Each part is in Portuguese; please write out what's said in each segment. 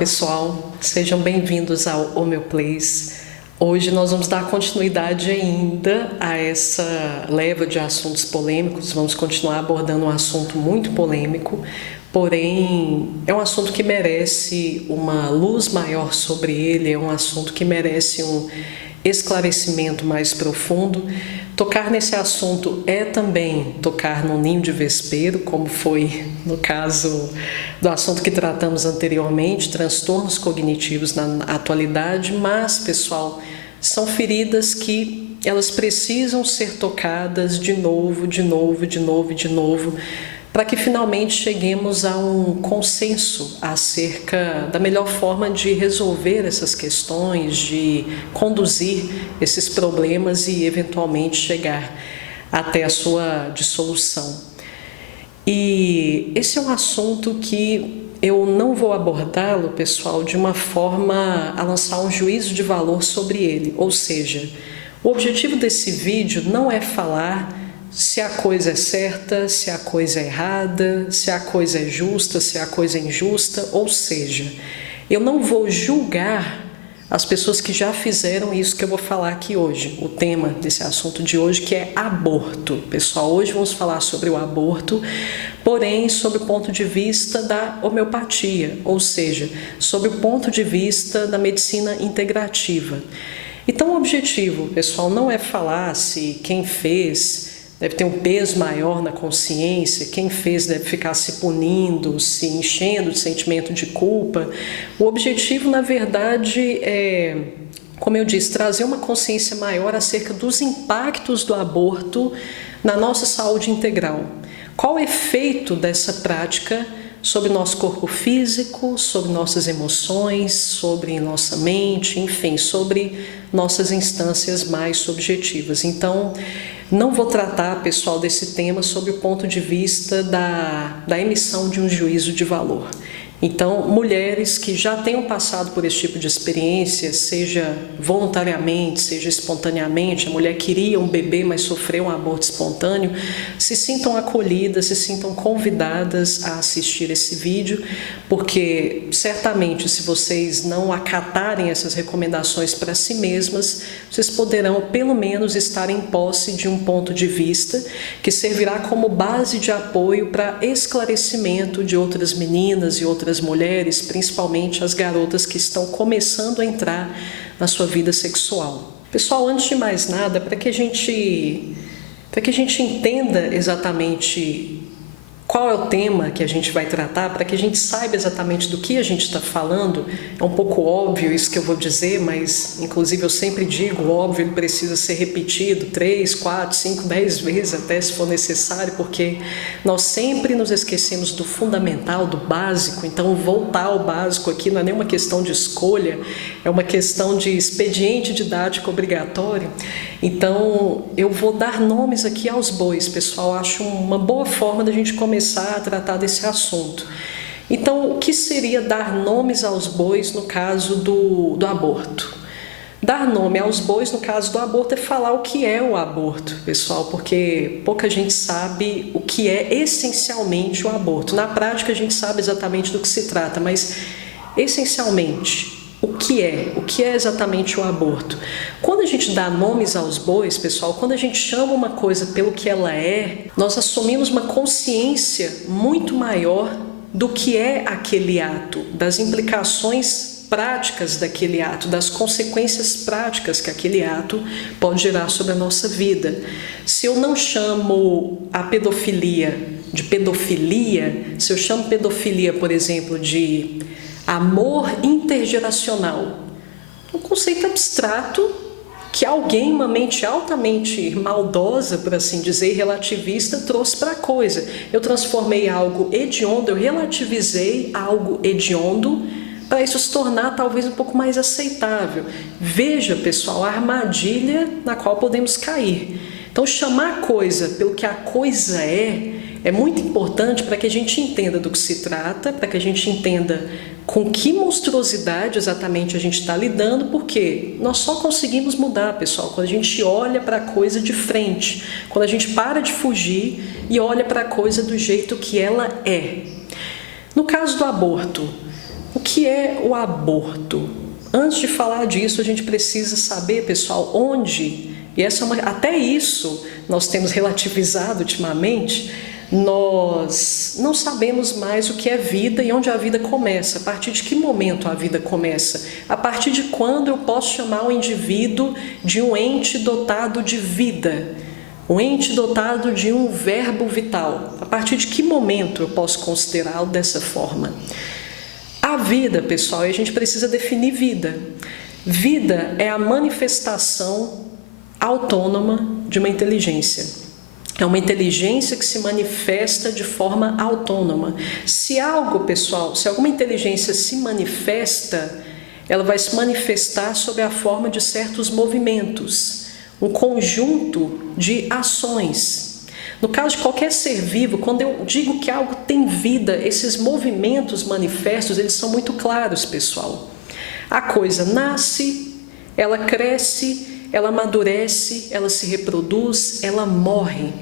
pessoal, sejam bem-vindos ao Homeoplace. Hoje nós vamos dar continuidade ainda a essa leva de assuntos polêmicos. Vamos continuar abordando um assunto muito polêmico, porém é um assunto que merece uma luz maior sobre ele, é um assunto que merece um esclarecimento mais profundo. Tocar nesse assunto é também tocar no ninho de vespeiro, como foi no caso do assunto que tratamos anteriormente, transtornos cognitivos na atualidade, mas, pessoal, são feridas que elas precisam ser tocadas de novo, para que finalmente cheguemos a um consenso acerca da melhor forma de resolver essas questões, de conduzir esses problemas e eventualmente chegar até a sua dissolução. E esse é um assunto que eu não vou abordá-lo, pessoal, de uma forma a lançar um juízo de valor sobre ele. Ou seja, o objetivo desse vídeo não é falar se a coisa é certa, se a coisa é errada, se a coisa é justa, se a coisa é injusta. Ou seja, eu não vou julgar as pessoas que já fizeram isso que eu vou falar aqui hoje. O tema desse assunto de hoje, que é aborto. Pessoal, hoje vamos falar sobre o aborto, porém sobre o ponto de vista da homeopatia, ou seja, sobre o ponto de vista da medicina integrativa. Então o objetivo, pessoal, não é falar se quem fez deve ter um peso maior na consciência, quem fez deve ficar se punindo, se enchendo de sentimento de culpa. O objetivo, na verdade, é, como eu disse, trazer uma consciência maior acerca dos impactos do aborto na nossa saúde integral. Qual o efeito dessa prática sobre nosso corpo físico, sobre nossas emoções, sobre nossa mente, enfim, sobre nossas instâncias mais subjetivas. Então, não vou tratar, pessoal, desse tema sob o ponto de vista da emissão de um juízo de valor. Então, mulheres que já tenham passado por esse tipo de experiência, seja voluntariamente, seja espontaneamente, a mulher queria um bebê, mas sofreu um aborto espontâneo, se sintam acolhidas, se sintam convidadas a assistir esse vídeo, porque certamente se vocês não acatarem essas recomendações para si mesmas, vocês poderão pelo menos estar em posse de um ponto de vista que servirá como base de apoio para esclarecimento de outras meninas e outras mulheres, principalmente as garotas que estão começando a entrar na sua vida sexual. Pessoal, antes de mais nada, para que a gente entenda exatamente qual é o tema que a gente vai tratar, para que a gente saiba exatamente do que a gente está falando, é um pouco óbvio isso que eu vou dizer, mas inclusive eu sempre digo, o óbvio ele precisa ser repetido 3, 4, 5, 10 vezes até se for necessário, porque nós sempre nos esquecemos do fundamental, do básico. Então voltar ao básico aqui não é nenhuma questão de escolha, é uma questão de expediente didático obrigatório. Então eu vou dar nomes aqui aos bois, pessoal, acho uma boa forma da gente começar a tratar desse assunto. Então, o que seria dar nomes aos bois no caso do aborto? Dar nome aos bois no caso do aborto é falar o que é o aborto, pessoal, porque pouca gente sabe o que é essencialmente o aborto. Na prática a gente sabe exatamente do que se trata, mas essencialmente o que é exatamente o aborto? Quando a gente dá nomes aos bois, pessoal, quando a gente chama uma coisa pelo que ela é, nós assumimos uma consciência muito maior do que é aquele ato, das implicações práticas daquele ato, das consequências práticas que aquele ato pode gerar sobre a nossa vida. Se eu não chamo a pedofilia de pedofilia, se eu chamo pedofilia, por exemplo, de amor intergeracional, um conceito abstrato que alguém, uma mente altamente maldosa, por assim dizer, relativista, trouxe para a coisa. Eu transformei algo hediondo, eu relativizei algo hediondo para isso se tornar talvez um pouco mais aceitável. Veja, pessoal, a armadilha na qual podemos cair. Então, chamar a coisa pelo que a coisa é muito importante para que a gente entenda do que se trata, para que a gente entenda com que monstruosidade exatamente a gente está lidando, porque nós só conseguimos mudar, pessoal, quando a gente olha para a coisa de frente, quando a gente para de fugir e olha para a coisa do jeito que ela é. No caso do aborto, O que é o aborto? Antes de falar disso, a gente precisa saber, pessoal, onde, e até isso nós temos relativizado ultimamente, nós não sabemos mais o que é vida e onde a vida começa. A partir de que momento a vida começa? A partir de quando eu posso chamar o indivíduo de um ente dotado de vida? Um ente dotado de um verbo vital. A partir de que momento eu posso considerá-lo dessa forma? A vida, pessoal, e a gente precisa definir vida. Vida é a manifestação autônoma de uma inteligência. É uma inteligência que se manifesta de forma autônoma. Se algo, pessoal, se alguma inteligência se manifesta, ela vai se manifestar sob a forma de certos movimentos, um conjunto de ações. No caso de qualquer ser vivo, quando eu digo que algo tem vida, esses movimentos manifestos, eles são muito claros, pessoal. A coisa nasce, ela cresce, ela amadurece, ela se reproduz, ela morre.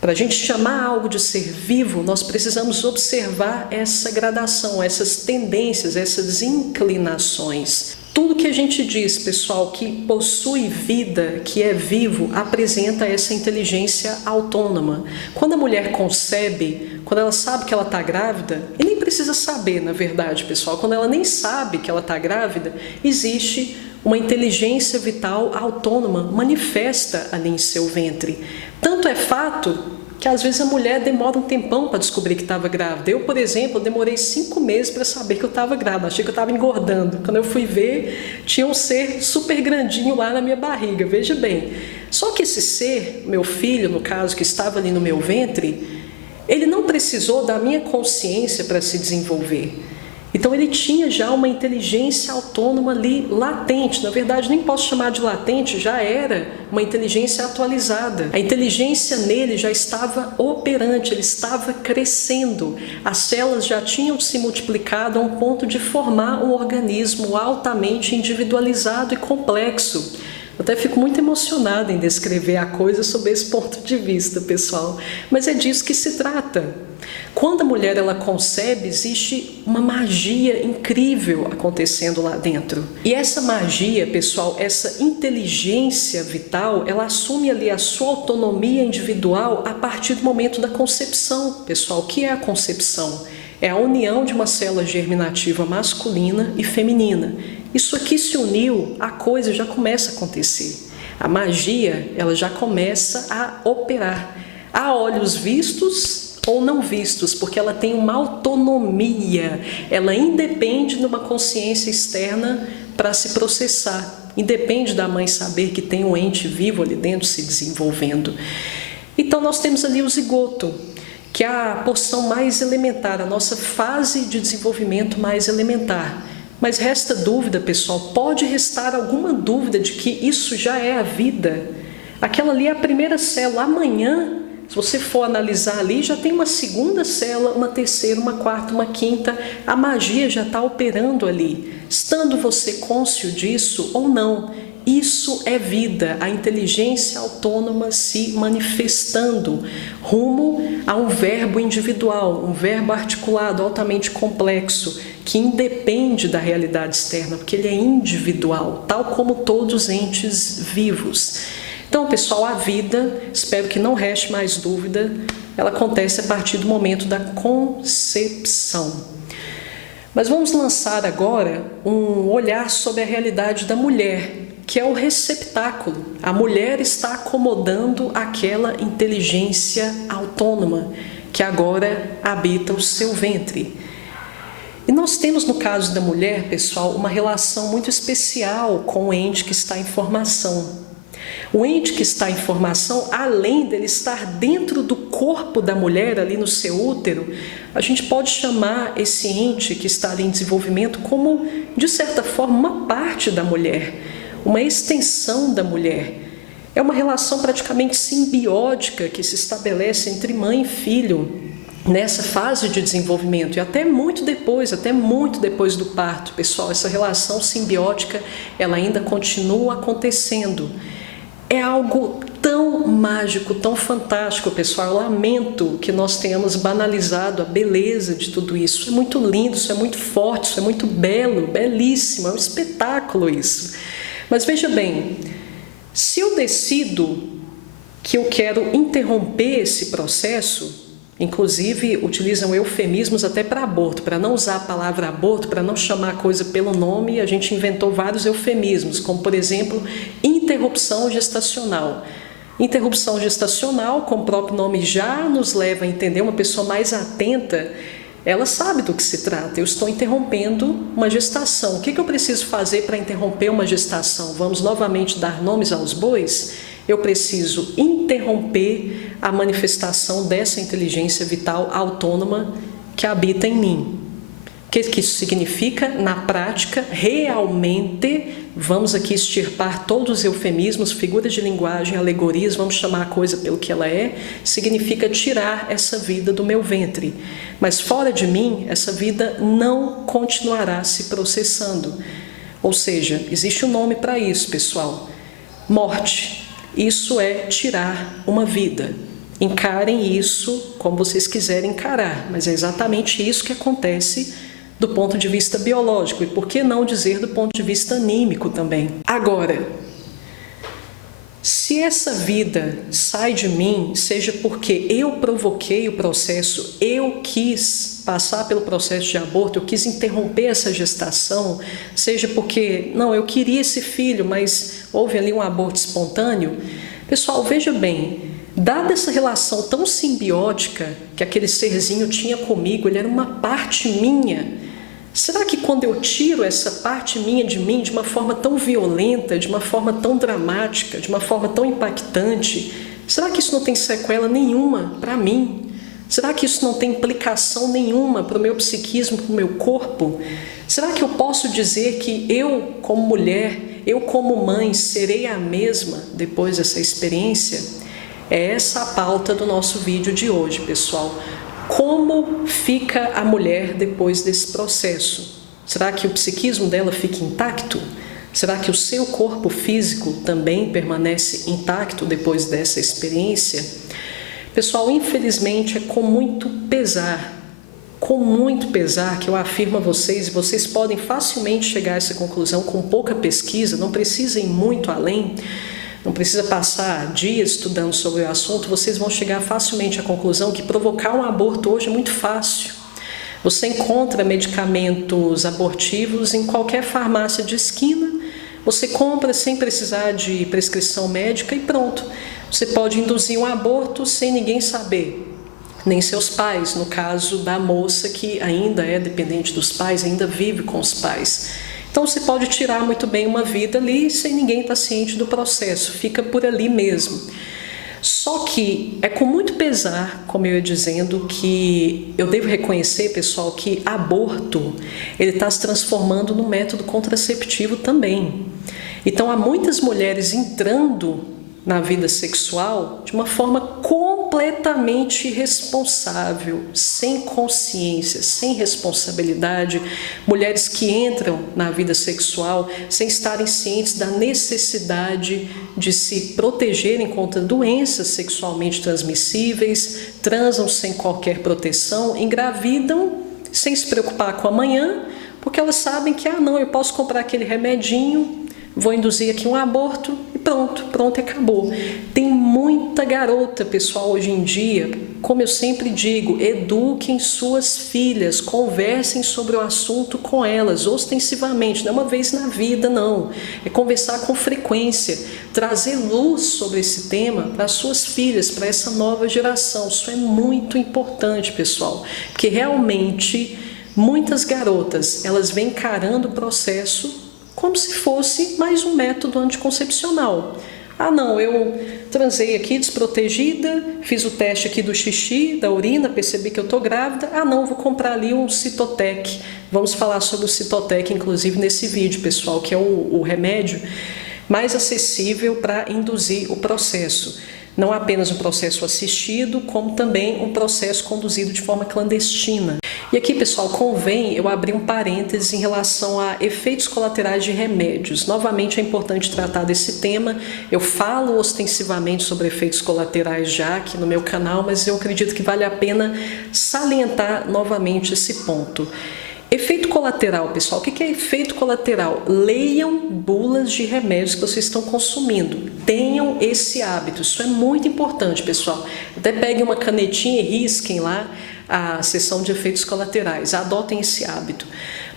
Para a gente chamar algo de ser vivo, nós precisamos observar essa gradação, essas tendências, essas inclinações. Tudo que a gente diz, pessoal, que possui vida, que é vivo, apresenta essa inteligência autônoma. Quando a mulher concebe, quando ela sabe que ela está grávida, e nem precisa saber, na verdade, pessoal, quando ela nem sabe que ela está grávida, existe uma inteligência vital autônoma manifesta ali em seu ventre. Tanto é fato que às vezes a mulher demora um tempão para descobrir que estava grávida. Eu, por exemplo, demorei 5 meses para saber que eu estava grávida. Achei que eu estava engordando. Quando eu fui ver, tinha um ser super grandinho lá na minha barriga. Veja bem. Só que esse ser, meu filho, no caso, que estava ali no meu ventre, ele não precisou da minha consciência para se desenvolver. Então ele tinha já uma inteligência autônoma ali latente. Na verdade, nem posso chamar de latente, já era uma inteligência atualizada. A inteligência nele já estava operante, ele estava crescendo. As células já tinham se multiplicado a um ponto de formar um organismo altamente individualizado e complexo. Eu até fico muito emocionada em descrever a coisa sob esse ponto de vista, pessoal. Mas é disso que se trata. Quando a mulher ela concebe, existe uma magia incrível acontecendo lá dentro. E essa magia, pessoal, essa inteligência vital, ela assume ali a sua autonomia individual a partir do momento da concepção. Pessoal, o que é a concepção? É a união de uma célula germinativa masculina e feminina. Isso aqui se uniu, a coisa já começa a acontecer. A magia, ela já começa a operar. A olhos vistos ou não vistos, porque ela tem uma autonomia. Ela independe de uma consciência externa para se processar. Independe da mãe saber que tem um ente vivo ali dentro se desenvolvendo. Então nós temos ali o zigoto, que é a porção mais elementar, a nossa fase de desenvolvimento mais elementar. Mas resta dúvida, pessoal, pode restar alguma dúvida de que isso já é a vida? Aquela ali é a primeira célula. Amanhã, se você for analisar ali, já tem uma segunda célula, uma terceira, uma quarta, uma quinta. A magia já está operando ali. Estando você cônscio disso ou não, isso é vida, a inteligência autônoma se manifestando rumo a um verbo individual, um verbo articulado, altamente complexo, que independe da realidade externa, porque ele é individual, tal como todos os entes vivos. Então, pessoal, a vida, espero que não reste mais dúvida, ela acontece a partir do momento da concepção. Mas vamos lançar agora um olhar sobre a realidade da mulher, que é o receptáculo. A mulher está acomodando aquela inteligência autônoma que agora habita o seu ventre. E nós temos, no caso da mulher, pessoal, uma relação muito especial com o ente que está em formação. O ente que está em formação, além dele estar dentro do corpo da mulher, ali no seu útero, a gente pode chamar esse ente que está ali em desenvolvimento como, de certa forma, uma parte da mulher, uma extensão da mulher. É uma relação praticamente simbiótica que se estabelece entre mãe e filho nessa fase de desenvolvimento e até muito depois do parto, pessoal. Essa relação simbiótica, ela ainda continua acontecendo. É algo tão mágico, tão fantástico, pessoal. Eu lamento que nós tenhamos banalizado a beleza de tudo isso. É muito lindo, isso é muito forte, isso é muito belo, belíssimo, é um espetáculo isso. Mas veja bem, se eu decido que eu quero interromper esse processo, inclusive utilizam eufemismos até para aborto, para não usar a palavra aborto, para não chamar a coisa pelo nome, a gente inventou vários eufemismos, como por exemplo, interrupção gestacional. Interrupção gestacional, como o próprio nome já nos leva a entender, uma pessoa mais atenta, ela sabe do que se trata. Eu estou interrompendo uma gestação. O que eu preciso fazer para interromper uma gestação? Vamos novamente dar nomes aos bois? Eu preciso interromper a manifestação dessa inteligência vital autônoma que habita em mim. O que isso significa? Na prática, realmente, vamos aqui extirpar todos os eufemismos, figuras de linguagem, alegorias, vamos chamar a coisa pelo que ela é, significa tirar essa vida do meu ventre. Mas fora de mim, essa vida não continuará se processando. Ou seja, existe um nome para isso, pessoal: morte. Isso é tirar uma vida. Encarem isso como vocês quiserem encarar, mas é exatamente isso que acontece do ponto de vista biológico, e por que não dizer do ponto de vista anímico também. Agora, se essa vida sai de mim, seja porque eu provoquei o processo, eu quis passar pelo processo de aborto, eu quis interromper essa gestação, seja porque, não, eu queria esse filho, mas houve ali um aborto espontâneo. Pessoal, veja bem, dada essa relação tão simbiótica que aquele serzinho tinha comigo, ele era uma parte minha. Será que quando eu tiro essa parte minha de mim de uma forma tão violenta, de uma forma tão dramática, de uma forma tão impactante, será que isso não tem sequela nenhuma para mim? Será que isso não tem implicação nenhuma para o meu psiquismo, para o meu corpo? Será que eu posso dizer que eu, como mulher, eu como mãe, serei a mesma depois dessa experiência? É essa a pauta do nosso vídeo de hoje, pessoal. Como fica a mulher depois desse processo? Será que o psiquismo dela fica intacto? Será que o seu corpo físico também permanece intacto depois dessa experiência? Pessoal, infelizmente é com muito pesar que eu afirmo a vocês, e vocês podem facilmente chegar a essa conclusão com pouca pesquisa, não precisem ir muito além, não precisa passar dias estudando sobre o assunto, vocês vão chegar facilmente à conclusão que provocar um aborto hoje é muito fácil. Você encontra medicamentos abortivos em qualquer farmácia de esquina, você compra sem precisar de prescrição médica e pronto. Você pode induzir um aborto sem ninguém saber, nem seus pais, no caso da moça que ainda é dependente dos pais, ainda vive com os pais. Então você pode tirar muito bem uma vida ali sem ninguém estar ciente do processo, fica por ali mesmo. Só que é com muito pesar, como eu ia dizendo, que eu devo reconhecer, pessoal, que aborto ele está se transformando num método contraceptivo também. Então há muitas mulheres entrando na vida sexual de uma forma completamente irresponsável, sem consciência, sem responsabilidade, mulheres que entram na vida sexual sem estarem cientes da necessidade de se protegerem contra doenças sexualmente transmissíveis, transam sem qualquer proteção, engravidam sem se preocupar com amanhã, porque elas sabem que, não, eu posso comprar aquele remedinho, vou induzir aqui um aborto e pronto, acabou. Tem muita garota, pessoal, hoje em dia, como eu sempre digo, eduquem suas filhas, conversem sobre o assunto com elas, ostensivamente, não é uma vez na vida, não. É conversar com frequência, trazer luz sobre esse tema para as suas filhas, para essa nova geração. Isso é muito importante, pessoal, porque realmente muitas garotas, elas vêm encarando o processo como se fosse mais um método anticoncepcional. Não, eu transei aqui desprotegida, fiz o teste aqui do xixi, da urina, percebi que eu estou grávida. Não, vou comprar ali um Cytotec. Vamos falar sobre o Cytotec, inclusive, nesse vídeo, pessoal, que é o remédio mais acessível para induzir o processo. Não apenas um processo assistido, como também um processo conduzido de forma clandestina. E aqui, pessoal, convém eu abrir um parênteses em relação a efeitos colaterais de remédios. Novamente, é importante tratar desse tema. Eu falo ostensivamente sobre efeitos colaterais já aqui no meu canal, mas eu acredito que vale a pena salientar novamente esse ponto. Efeito colateral, pessoal. O que é efeito colateral? Leiam bulas de remédios que vocês estão consumindo. Tenham esse hábito. Isso é muito importante, pessoal. Até peguem uma canetinha e risquem lá a seção de efeitos colaterais. Adotem esse hábito.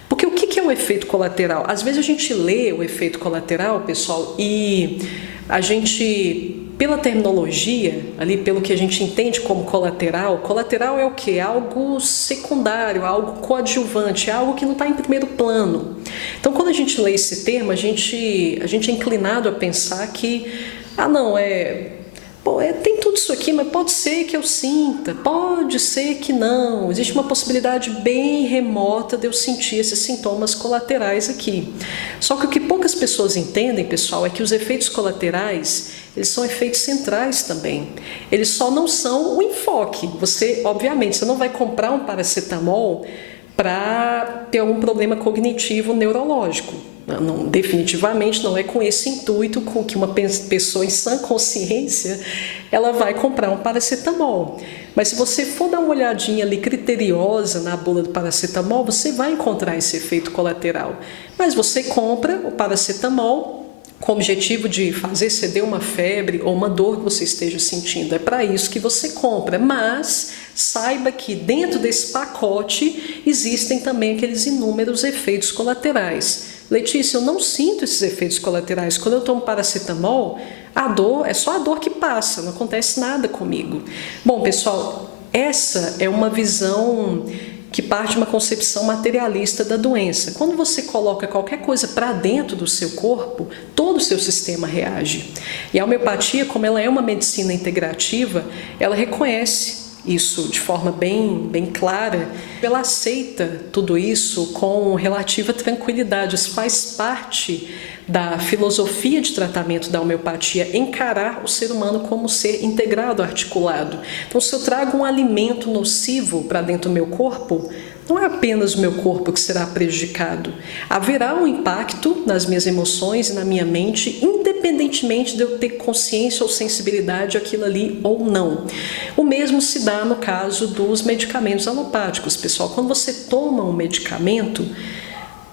Porque o que é um efeito colateral? Às vezes a gente lê o efeito colateral, pessoal, e a gente, pela terminologia, ali pelo que a gente entende como colateral, colateral é o quê? Algo secundário, algo coadjuvante, algo que não está em primeiro plano. Então, quando a gente lê esse termo, a gente é inclinado a pensar que, tem tudo isso aqui, mas pode ser que eu sinta, pode ser que não. Existe uma possibilidade bem remota de eu sentir esses sintomas colaterais aqui. Só que o que poucas pessoas entendem, pessoal, é que os efeitos colaterais, eles são efeitos centrais também. Eles só não são o enfoque. Obviamente, você não vai comprar um paracetamol para ter algum problema cognitivo neurológico. Não, definitivamente não é com esse intuito com que uma pessoa em sã consciência ela vai comprar um paracetamol. Mas se você for dar uma olhadinha ali criteriosa na bula do paracetamol, você vai encontrar esse efeito colateral. Mas você compra o paracetamol com o objetivo de fazer ceder uma febre ou uma dor que você esteja sentindo. É para isso que você compra, mas saiba que dentro desse pacote existem também aqueles inúmeros efeitos colaterais. Letícia, eu não sinto esses efeitos colaterais. Quando eu tomo paracetamol, a dor é só a dor que passa, não acontece nada comigo. Bom, pessoal, essa é uma visão que parte de uma concepção materialista da doença. Quando você coloca qualquer coisa para dentro do seu corpo, todo o seu sistema reage. E a homeopatia, como ela é uma medicina integrativa, ela reconhece isso de forma bem clara. Ela aceita tudo isso com relativa tranquilidade. Isso faz parte da filosofia de tratamento da homeopatia, encarar o ser humano como ser integrado, articulado. Então, se eu trago um alimento nocivo para dentro do meu corpo, não é apenas o meu corpo que será prejudicado. Haverá um impacto nas minhas emoções e na minha mente, independentemente de eu ter consciência ou sensibilidade àquilo ali ou não. O mesmo se dá no caso dos medicamentos alopáticos. Pessoal, quando você toma um medicamento,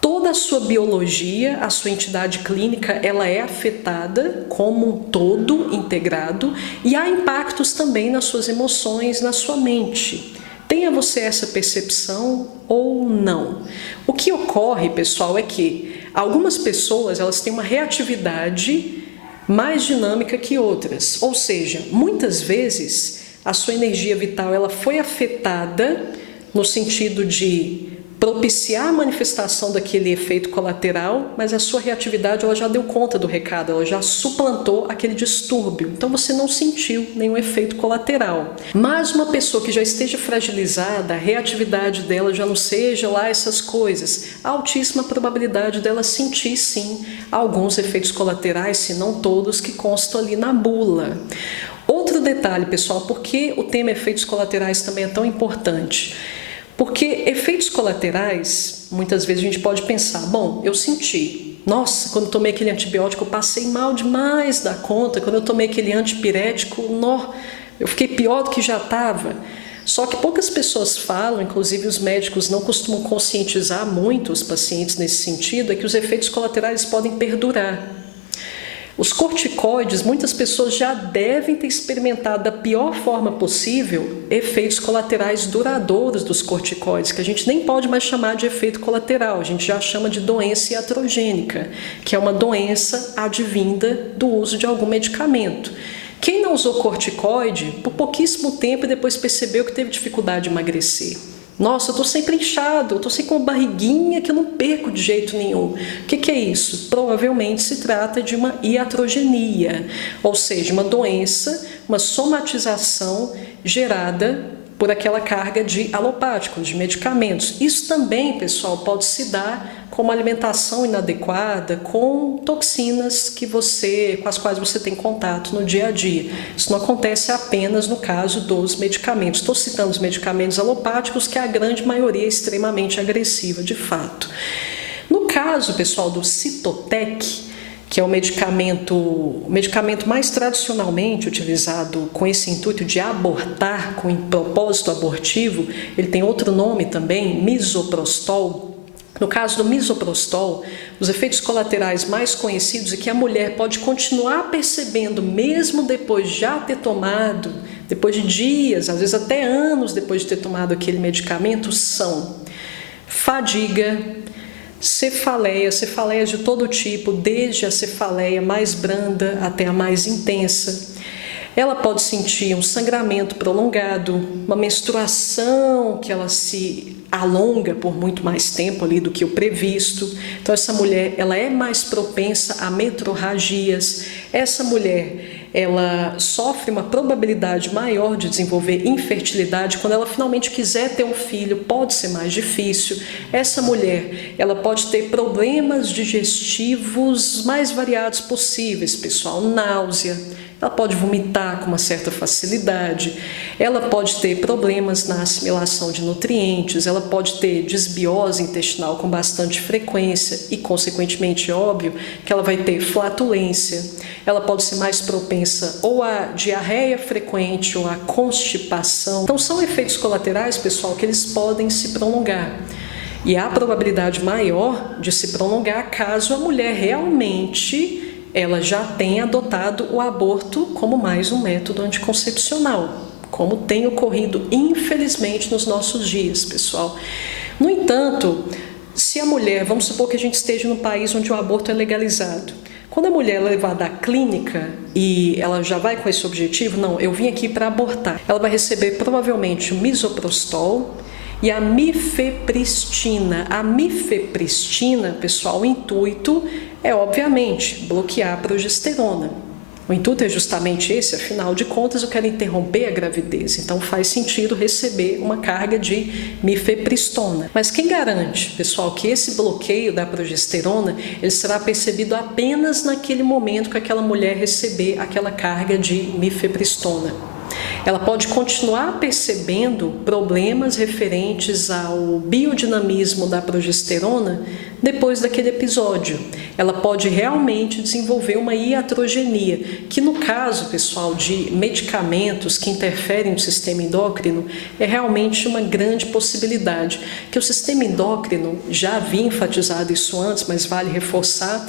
toda a sua biologia, a sua entidade clínica, ela é afetada como um todo integrado e há impactos também nas suas emoções, na sua mente. Tenha você essa percepção ou não. O que ocorre, pessoal, é que algumas pessoas elas têm uma reatividade mais dinâmica que outras. Ou seja, muitas vezes a sua energia vital ela foi afetada no sentido de propiciar a manifestação daquele efeito colateral, mas a sua reatividade ela já deu conta do recado, ela já suplantou aquele distúrbio. Então você não sentiu nenhum efeito colateral. Mas uma pessoa que já esteja fragilizada, a reatividade dela já não seja lá essas coisas, há altíssima probabilidade dela sentir sim alguns efeitos colaterais, se não todos, que constam ali na bula. Outro detalhe, pessoal, por que o tema efeitos colaterais também é tão importante? Porque efeitos colaterais, muitas vezes a gente pode pensar, bom, eu senti, nossa, quando eu tomei aquele antibiótico eu passei mal demais da conta, quando eu tomei aquele antipirético, eu fiquei pior do que já estava. Só que poucas pessoas falam, inclusive os médicos não costumam conscientizar muito os pacientes nesse sentido, é que os efeitos colaterais podem perdurar. Os corticoides, muitas pessoas já devem ter experimentado da pior forma possível efeitos colaterais duradouros dos corticoides, que a gente nem pode mais chamar de efeito colateral, a gente já chama de doença iatrogênica, que é uma doença advinda do uso de algum medicamento. Quem não usou corticoide, por pouquíssimo tempo e depois percebeu que teve dificuldade de emagrecer. Nossa, eu estou sempre inchado, eu estou sempre com uma barriguinha que eu não perco de jeito nenhum. O que é isso? Provavelmente se trata de uma iatrogenia, ou seja, uma doença, uma somatização gerada por aquela carga de alopáticos, de medicamentos. Isso também, pessoal, pode se dar com uma alimentação inadequada, com toxinas com as quais você tem contato no dia a dia. Isso não acontece apenas no caso dos medicamentos. Estou citando os medicamentos alopáticos, que a grande maioria é extremamente agressiva, de fato. No caso, pessoal, do Cytotec, que é o medicamento mais tradicionalmente utilizado com esse intuito de abortar, com propósito abortivo, ele tem outro nome também, misoprostol. No caso do misoprostol, os efeitos colaterais mais conhecidos e que a mulher pode continuar percebendo mesmo depois de já ter tomado, depois de dias, às vezes até anos depois de ter tomado aquele medicamento, são fadiga, cefaleias de todo tipo, desde a cefaleia mais branda até a mais intensa. Ela pode sentir um sangramento prolongado, uma menstruação que ela se alonga por muito mais tempo ali do que o previsto. Então essa mulher, ela é mais propensa a metrorragias. Essa mulher, ela sofre uma probabilidade maior de desenvolver infertilidade. Quando ela finalmente quiser ter um filho, pode ser mais difícil. Essa mulher, ela pode ter problemas digestivos mais variados possíveis, pessoal, náusea. Ela pode vomitar com uma certa facilidade, ela pode ter problemas na assimilação de nutrientes, ela pode ter desbiose intestinal com bastante frequência e, consequentemente, óbvio, que ela vai ter flatulência, ela pode ser mais propensa ou a diarreia frequente ou a constipação. Então, são efeitos colaterais, pessoal, que eles podem se prolongar. E há probabilidade maior de se prolongar caso a mulher realmente ela já tem adotado o aborto como mais um método anticoncepcional, como tem ocorrido, infelizmente, nos nossos dias, pessoal. No entanto, se a mulher, vamos supor que a gente esteja num país onde o aborto é legalizado, quando a mulher é levada à clínica e ela já vai com esse objetivo, não, eu vim aqui para abortar, ela vai receber provavelmente o misoprostol e a mifepristina. A mifepristina, pessoal, o intuito é, obviamente, bloquear a progesterona. O intuito é justamente esse, afinal de contas, eu quero interromper a gravidez, então faz sentido receber uma carga de mifepristona. Mas quem garante, pessoal, que esse bloqueio da progesterona ele será percebido apenas naquele momento que aquela mulher receber aquela carga de mifepristona? Ela pode continuar percebendo problemas referentes ao biodinamismo da progesterona depois daquele episódio. Ela pode realmente desenvolver uma iatrogenia, que no caso, pessoal, de medicamentos que interferem no sistema endócrino, é realmente uma grande possibilidade, que o sistema endócrino, já havia enfatizado isso antes, mas vale reforçar,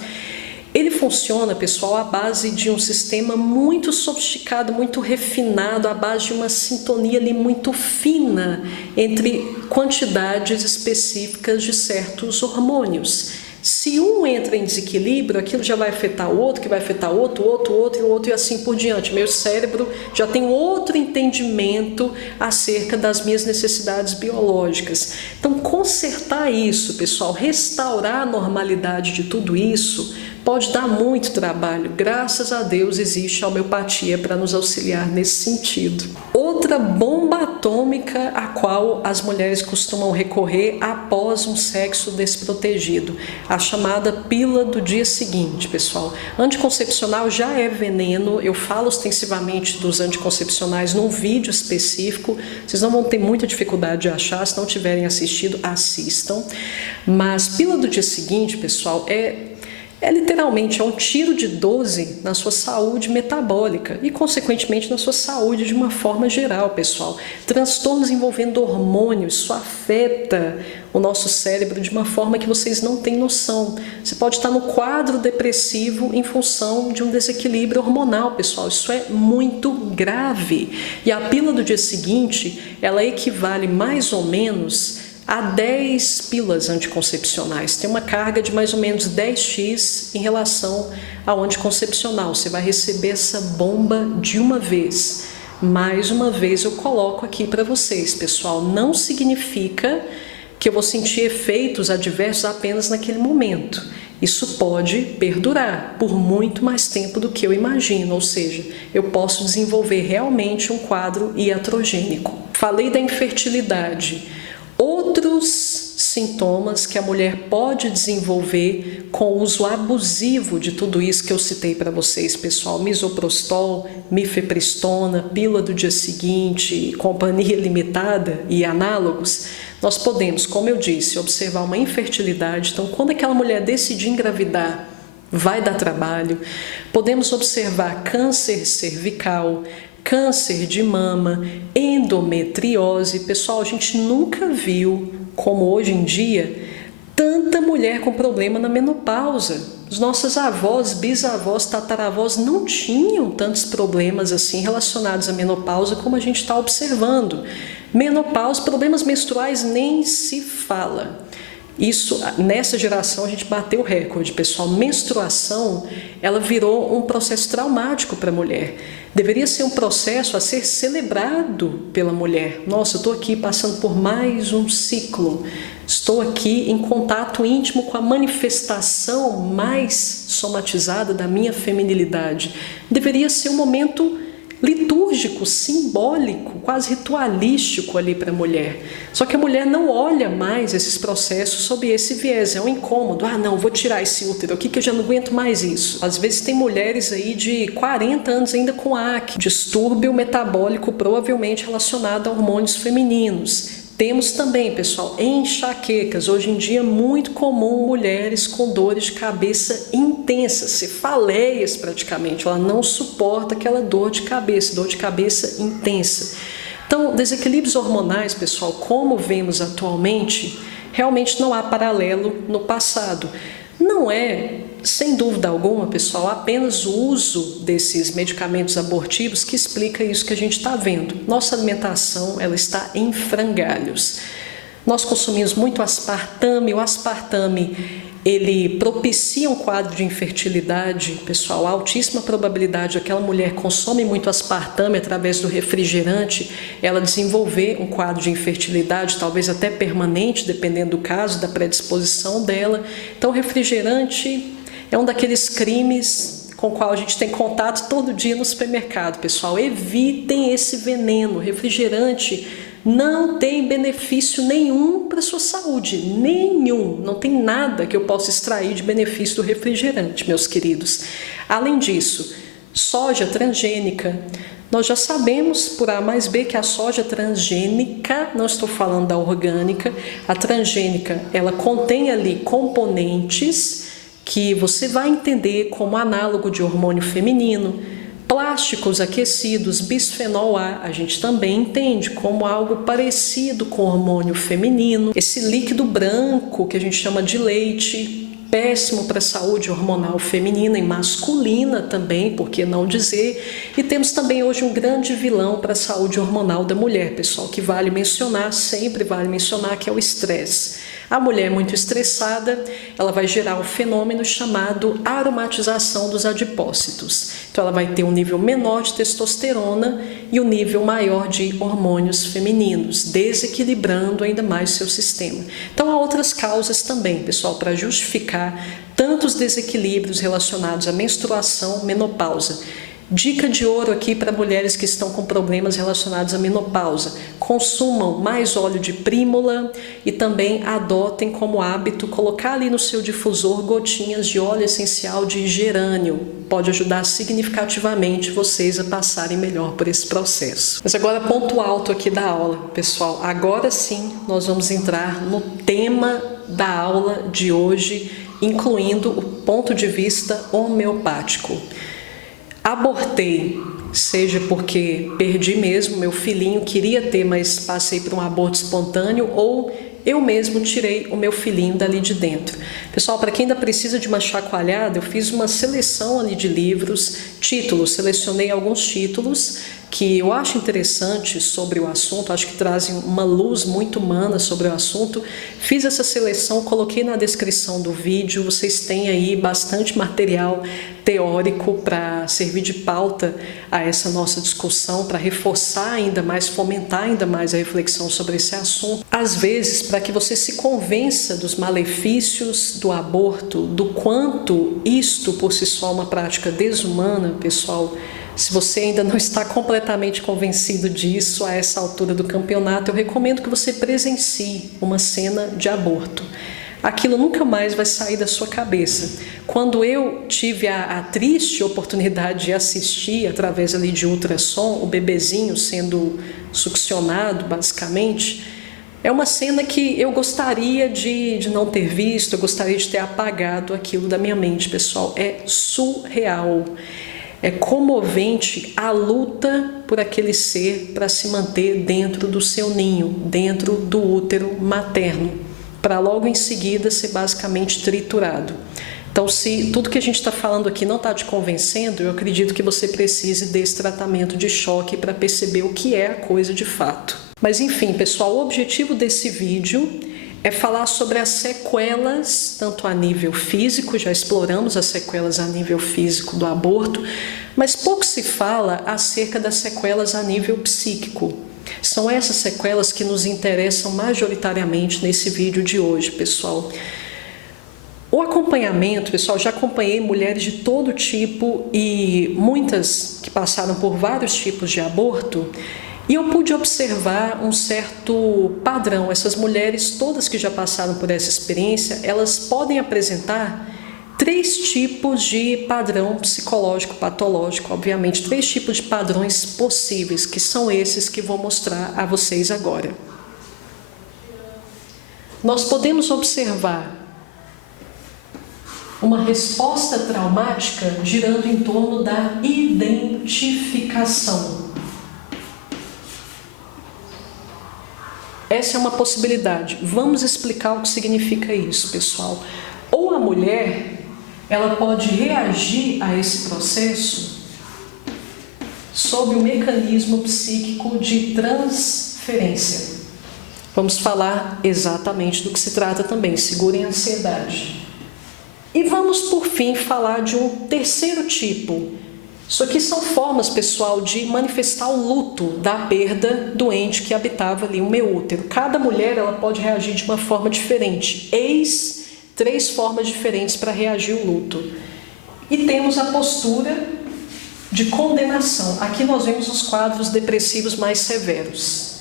ele funciona, pessoal, à base de um sistema muito sofisticado, muito refinado, à base de uma sintonia ali muito fina entre quantidades específicas de certos hormônios. Se um entra em desequilíbrio, aquilo já vai afetar o outro, que vai afetar outro e assim por diante. Meu cérebro já tem outro entendimento acerca das minhas necessidades biológicas. Então, consertar isso, pessoal, restaurar a normalidade de tudo isso, pode dar muito trabalho. Graças a Deus existe a homeopatia para nos auxiliar nesse sentido. Outra bomba atômica a qual as mulheres costumam recorrer após um sexo desprotegido, a chamada pílula do dia seguinte, pessoal. Anticoncepcional já é veneno, eu falo ostensivamente dos anticoncepcionais num vídeo específico, vocês não vão ter muita dificuldade de achar, se não tiverem assistido, assistam. Mas pílula do dia seguinte, pessoal, é literalmente um tiro de 12 na sua saúde metabólica e, consequentemente, na sua saúde de uma forma geral, pessoal. Transtornos envolvendo hormônios, isso afeta o nosso cérebro de uma forma que vocês não têm noção. Você pode estar no quadro depressivo em função de um desequilíbrio hormonal, pessoal. Isso é muito grave. E a pílula do dia seguinte, ela equivale mais ou menos há 10 pílulas anticoncepcionais. Tem uma carga de mais ou menos 10x em relação ao anticoncepcional. Você vai receber essa bomba de uma vez. Mais uma vez eu coloco aqui para vocês, pessoal. Não significa que eu vou sentir efeitos adversos apenas naquele momento. Isso pode perdurar por muito mais tempo do que eu imagino, ou seja, eu posso desenvolver realmente um quadro iatrogênico. Falei da infertilidade. Outros sintomas que a mulher pode desenvolver com o uso abusivo de tudo isso que eu citei para vocês, pessoal: misoprostol, mifepristona, pílula do dia seguinte, companhia limitada e análogos. Nós podemos, como eu disse, observar uma infertilidade. Então, quando aquela mulher decidir engravidar, vai dar trabalho. Podemos observar câncer cervical, câncer de mama, endometriose. Pessoal, a gente nunca viu, como hoje em dia, tanta mulher com problema na menopausa. As nossas avós, bisavós, tataravós não tinham tantos problemas assim relacionados à menopausa como a gente está observando. Menopausa, problemas menstruais nem se fala. Isso, nessa geração, a gente bateu o recorde, pessoal. Menstruação, ela virou um processo traumático para a mulher. Deveria ser um processo a ser celebrado pela mulher. Nossa, eu estou aqui passando por mais um ciclo. Estou aqui em contato íntimo com a manifestação mais somatizada da minha feminilidade. Deveria ser um momento litúrgico, simbólico, quase ritualístico ali para a mulher. Só que a mulher não olha mais esses processos sob esse viés, é um incômodo. Ah, não, vou tirar esse útero aqui que eu já não aguento mais isso. Às vezes tem mulheres aí de 40 anos ainda com acne, distúrbio metabólico provavelmente relacionado a hormônios femininos. Temos também, pessoal, enxaquecas. Hoje em dia é muito comum mulheres com dores de cabeça intensas, cefaleias praticamente. Ela não suporta aquela dor de cabeça intensa. Então, desequilíbrios hormonais, pessoal, como vemos atualmente, realmente não há paralelo no passado. Não é, sem dúvida alguma, pessoal, apenas o uso desses medicamentos abortivos que explica isso que a gente está vendo. Nossa alimentação, ela está em frangalhos. Nós consumimos muito aspartame. O aspartame, ele propicia um quadro de infertilidade, pessoal. Altíssima probabilidade aquela mulher consome muito aspartame através do refrigerante, ela desenvolver um quadro de infertilidade, talvez até permanente, dependendo do caso, da predisposição dela. Então, o refrigerante é um daqueles crimes com o qual a gente tem contato todo dia no supermercado, pessoal. Evitem esse veneno. Refrigerante não tem benefício nenhum para a sua saúde, nenhum. Não tem nada que eu possa extrair de benefício do refrigerante, meus queridos. Além disso, soja transgênica. Nós já sabemos por A mais B que a soja transgênica, não estou falando da orgânica, a transgênica, ela contém ali componentes que você vai entender como análogo de hormônio feminino. Plásticos aquecidos, bisfenol A, a gente também entende como algo parecido com hormônio feminino. Esse líquido branco que a gente chama de leite, péssimo para a saúde hormonal feminina e masculina também, por que não dizer? E temos também hoje um grande vilão para a saúde hormonal da mulher, pessoal, que vale mencionar, sempre vale mencionar, que é o estresse. A mulher muito estressada, ela vai gerar um fenômeno chamado aromatização dos adipócitos. Então, ela vai ter um nível menor de testosterona e um nível maior de hormônios femininos, desequilibrando ainda mais o seu sistema. Então, há outras causas também, pessoal, para justificar tantos desequilíbrios relacionados à menstruação, menopausa. Dica de ouro aqui para mulheres que estão com problemas relacionados à menopausa: consumam mais óleo de prímula e também adotem como hábito colocar ali no seu difusor gotinhas de óleo essencial de gerânio. Pode ajudar significativamente vocês a passarem melhor por esse processo. Mas agora, ponto alto aqui da aula, pessoal. Agora sim nós vamos entrar no tema da aula de hoje, incluindo o ponto de vista homeopático. Abortei, seja porque perdi mesmo, meu filhinho queria ter, mas passei por um aborto espontâneo, ou eu mesmo tirei o meu filhinho dali de dentro. Pessoal, para quem ainda precisa de uma chacoalhada, eu fiz uma seleção ali de livros, títulos, selecionei alguns títulos que eu acho interessante sobre o assunto, acho que trazem uma luz muito humana sobre o assunto. Fiz essa seleção, coloquei na descrição do vídeo, vocês têm aí bastante material teórico para servir de pauta a essa nossa discussão, para reforçar ainda mais, fomentar ainda mais a reflexão sobre esse assunto. Às vezes, para que você se convença dos malefícios do aborto, do quanto isto por si só é uma prática desumana, pessoal. Se você ainda não está completamente convencido disso a essa altura do campeonato, eu recomendo que você presencie uma cena de aborto. Aquilo nunca mais vai sair da sua cabeça. Quando eu tive a triste oportunidade de assistir, através ali de ultrassom, o bebezinho sendo succionado, basicamente, é uma cena que eu gostaria de não ter visto, eu gostaria de ter apagado aquilo da minha mente, pessoal. É surreal. É comovente a luta por aquele ser para se manter dentro do seu ninho, dentro do útero materno, para logo em seguida ser basicamente triturado. Então, se tudo que a gente está falando aqui não está te convencendo, eu acredito que você precise desse tratamento de choque para perceber o que é a coisa de fato. Mas enfim, pessoal, o objetivo desse vídeo é falar sobre as sequelas, tanto a nível físico, já exploramos as sequelas a nível físico do aborto, mas pouco se fala acerca das sequelas a nível psíquico. São essas sequelas que nos interessam majoritariamente nesse vídeo de hoje, pessoal. O acompanhamento, pessoal, já acompanhei mulheres de todo tipo e muitas que passaram por vários tipos de aborto, e eu pude observar um certo padrão. Essas mulheres, todas que já passaram por essa experiência, elas podem apresentar 3 tipos de padrão psicológico, patológico, obviamente, 3 tipos de padrões possíveis, que são esses que vou mostrar a vocês agora. Nós podemos observar uma resposta traumática girando em torno da identificação. Essa é uma possibilidade. Vamos explicar o que significa isso, pessoal. Ou a mulher, ela pode reagir a esse processo sob o mecanismo psíquico de transferência. Vamos falar exatamente do que se trata também. Segurem a ansiedade. E vamos, por fim, falar de um terceiro tipo. Isso aqui são formas, pessoal, de manifestar o luto da perda do ente que habitava ali o meu útero. Cada mulher ela pode reagir de uma forma diferente. Eis 3 formas diferentes para reagir ao luto. E temos a postura de condenação. Aqui nós vemos os quadros depressivos mais severos.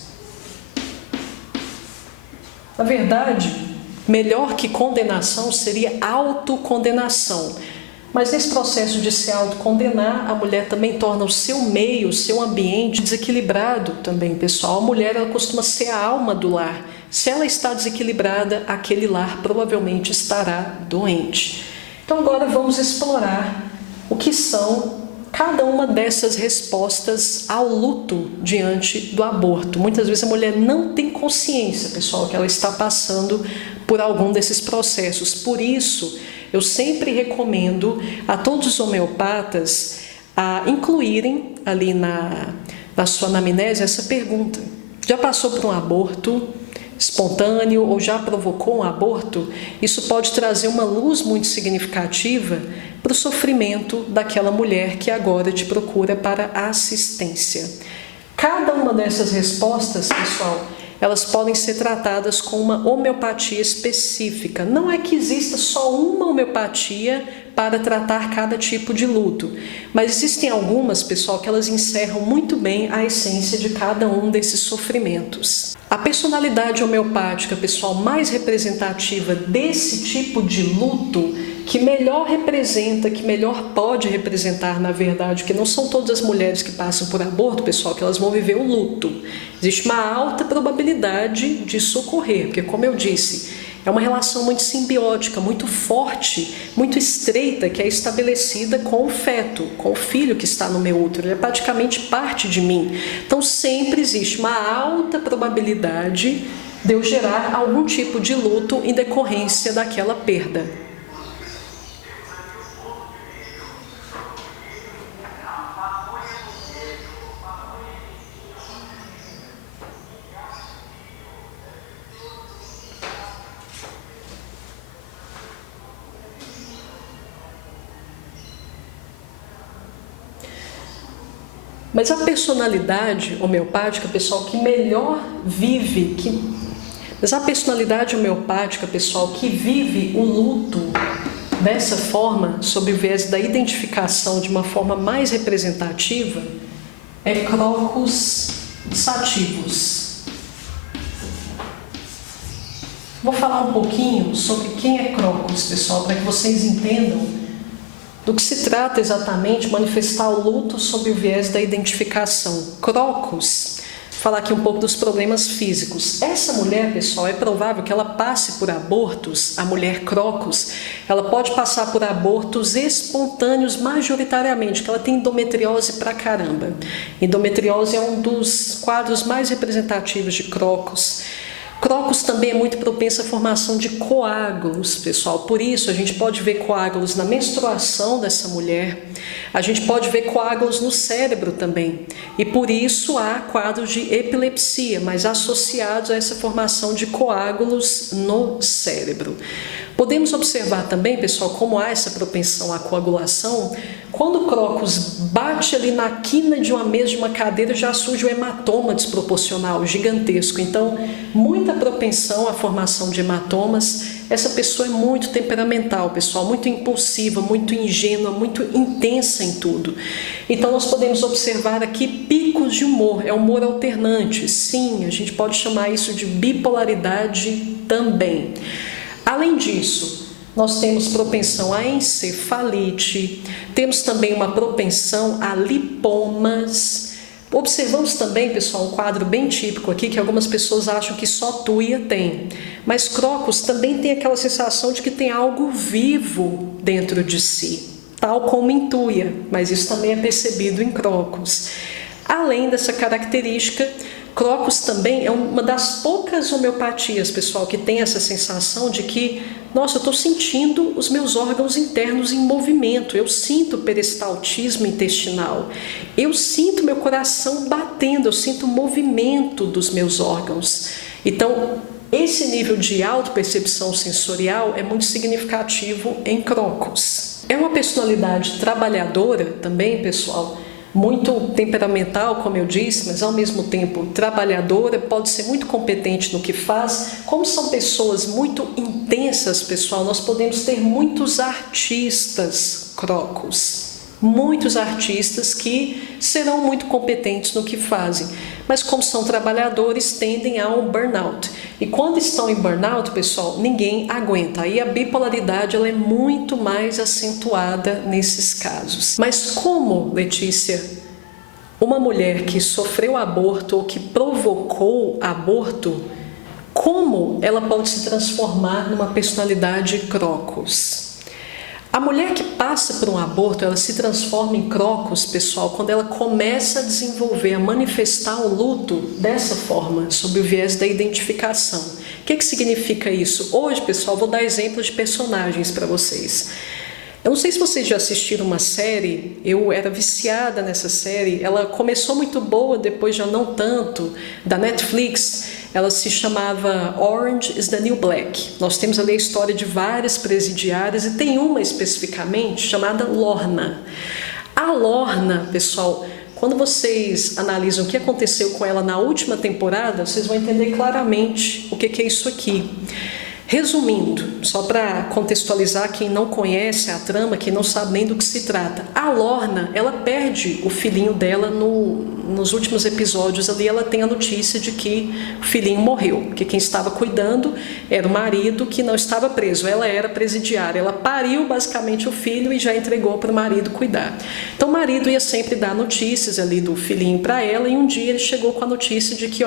Na verdade, melhor que condenação seria autocondenação. Mas nesse processo de se autocondenar, a mulher também torna o seu meio, o seu ambiente desequilibrado também, pessoal. A mulher ela costuma ser a alma do lar. Se ela está desequilibrada, aquele lar provavelmente estará doente. Então agora vamos explorar o que são cada uma dessas respostas ao luto diante do aborto. Muitas vezes a mulher não tem consciência, pessoal, que ela está passando por algum desses processos. Por isso, eu sempre recomendo a todos os homeopatas a incluírem ali na sua anamnese essa pergunta. Já passou por um aborto espontâneo ou já provocou um aborto? Isso pode trazer uma luz muito significativa para o sofrimento daquela mulher que agora te procura para assistência. Cada uma dessas respostas, pessoal, elas podem ser tratadas com uma homeopatia específica. Não é que exista só uma homeopatia para tratar cada tipo de luto, mas existem algumas, pessoal, que elas encerram muito bem a essência de cada um desses sofrimentos. A personalidade homeopática, pessoal, mais representativa desse tipo de luto, que melhor representa, que melhor pode representar, na verdade, que não são todas as mulheres que passam por aborto, pessoal, que elas vão viver o luto. Existe uma alta probabilidade disso ocorrer, porque, como eu disse, é uma relação muito simbiótica, muito forte, muito estreita, que é estabelecida com o feto, com o filho que está no meu útero. Ele é praticamente parte de mim. Então, sempre existe uma alta probabilidade de eu gerar algum tipo de luto em decorrência daquela perda. Mas a personalidade homeopática, pessoal, que melhor vive, mas a personalidade homeopática, pessoal, que vive o luto dessa forma, sob o viés da identificação de uma forma mais representativa, é Crocus sativus. Vou falar um pouquinho sobre quem é Crocus, pessoal, para que vocês entendam do que se trata exatamente manifestar o luto sob o viés da identificação. Crocus, falar aqui um pouco dos problemas físicos. Essa mulher, pessoal, é provável que ela passe por abortos, a mulher Crocus, ela pode passar por abortos espontâneos majoritariamente, que ela tem endometriose pra caramba. Endometriose é um dos quadros mais representativos de Crocus. Crocus também é muito propensa à formação de coágulos, pessoal. Por isso, a gente pode ver coágulos na menstruação dessa mulher. A gente pode ver coágulos no cérebro também. E por isso há quadros de epilepsia, mas associados a essa formação de coágulos no cérebro. Podemos observar também, pessoal, como há essa propensão à coagulação. Quando o Crocus bate ali na quina de uma mesa, de uma cadeira, já surge um hematoma desproporcional, gigantesco. Então, muita propensão à formação de hematomas. Essa pessoa é muito temperamental, pessoal, muito impulsiva, muito ingênua, muito intensa em tudo. Então, nós podemos observar aqui picos de humor, é humor alternante. Sim, a gente pode chamar isso de bipolaridade também. Além disso, nós temos propensão à encefalite, temos também uma propensão a lipomas. Observamos também, pessoal, um quadro bem típico aqui, que algumas pessoas acham que só tuia tem. Mas Crocus também tem aquela sensação de que tem algo vivo dentro de si, tal como em tuia, mas isso também é percebido em Crocus. Além dessa característica, Crocus também é uma das poucas homeopatias, pessoal, que tem essa sensação de que, nossa, eu estou sentindo os meus órgãos internos em movimento, eu sinto peristaltismo intestinal, eu sinto meu coração batendo, eu sinto o movimento dos meus órgãos. Então, esse nível de autopercepção sensorial é muito significativo em Crocus. É uma personalidade trabalhadora também, pessoal, muito temperamental, como eu disse, mas ao mesmo tempo trabalhadora, pode ser muito competente no que faz. Como são pessoas muito intensas, pessoal, nós podemos ter muitos artistas Crocus. Muitos artistas que serão muito competentes no que fazem, mas como são trabalhadores, tendem a um burnout. E quando estão em burnout, pessoal, ninguém aguenta. Aí a bipolaridade ela é muito mais acentuada nesses casos. Mas como, Letícia, uma mulher que sofreu aborto ou que provocou aborto, como ela pode se transformar numa personalidade Crocus? A mulher que passa por um aborto, ela se transforma em Crocus, pessoal, quando ela começa a desenvolver, a manifestar o luto dessa forma, sob o viés da identificação. O que significa isso? Hoje, pessoal, vou dar exemplos de personagens para vocês. Eu não sei se vocês já assistiram uma série, eu era viciada nessa série, ela começou muito boa, depois já não tanto, da Netflix. Ela se chamava Orange is the New Black. Nós temos ali a história de várias presidiárias e tem uma especificamente chamada Lorna. A Lorna, pessoal, quando vocês analisam o que aconteceu com ela na última temporada, vocês vão entender claramente o que é isso aqui. Resumindo, só para contextualizar quem não conhece a trama, quem não sabe nem do que se trata, a Lorna, ela perde o filhinho dela nos últimos episódios ali, ela tem a notícia de que o filhinho morreu, que quem estava cuidando era o marido que não estava preso, ela era presidiária, ela pariu basicamente o filho e já entregou para o marido cuidar. Então o marido ia sempre dar notícias ali do filhinho para ela e um dia ele chegou com a notícia de que,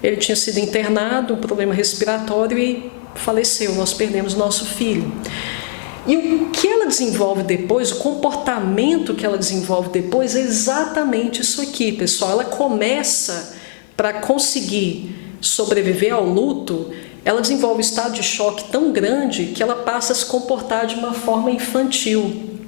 ele tinha sido internado, um problema respiratório e faleceu, nós perdemos nosso filho. E o que ela desenvolve depois, o comportamento que ela desenvolve depois é exatamente isso aqui, pessoal. Ela começa, para conseguir sobreviver ao luto, ela desenvolve um estado de choque tão grande que ela passa a se comportar de uma forma infantil.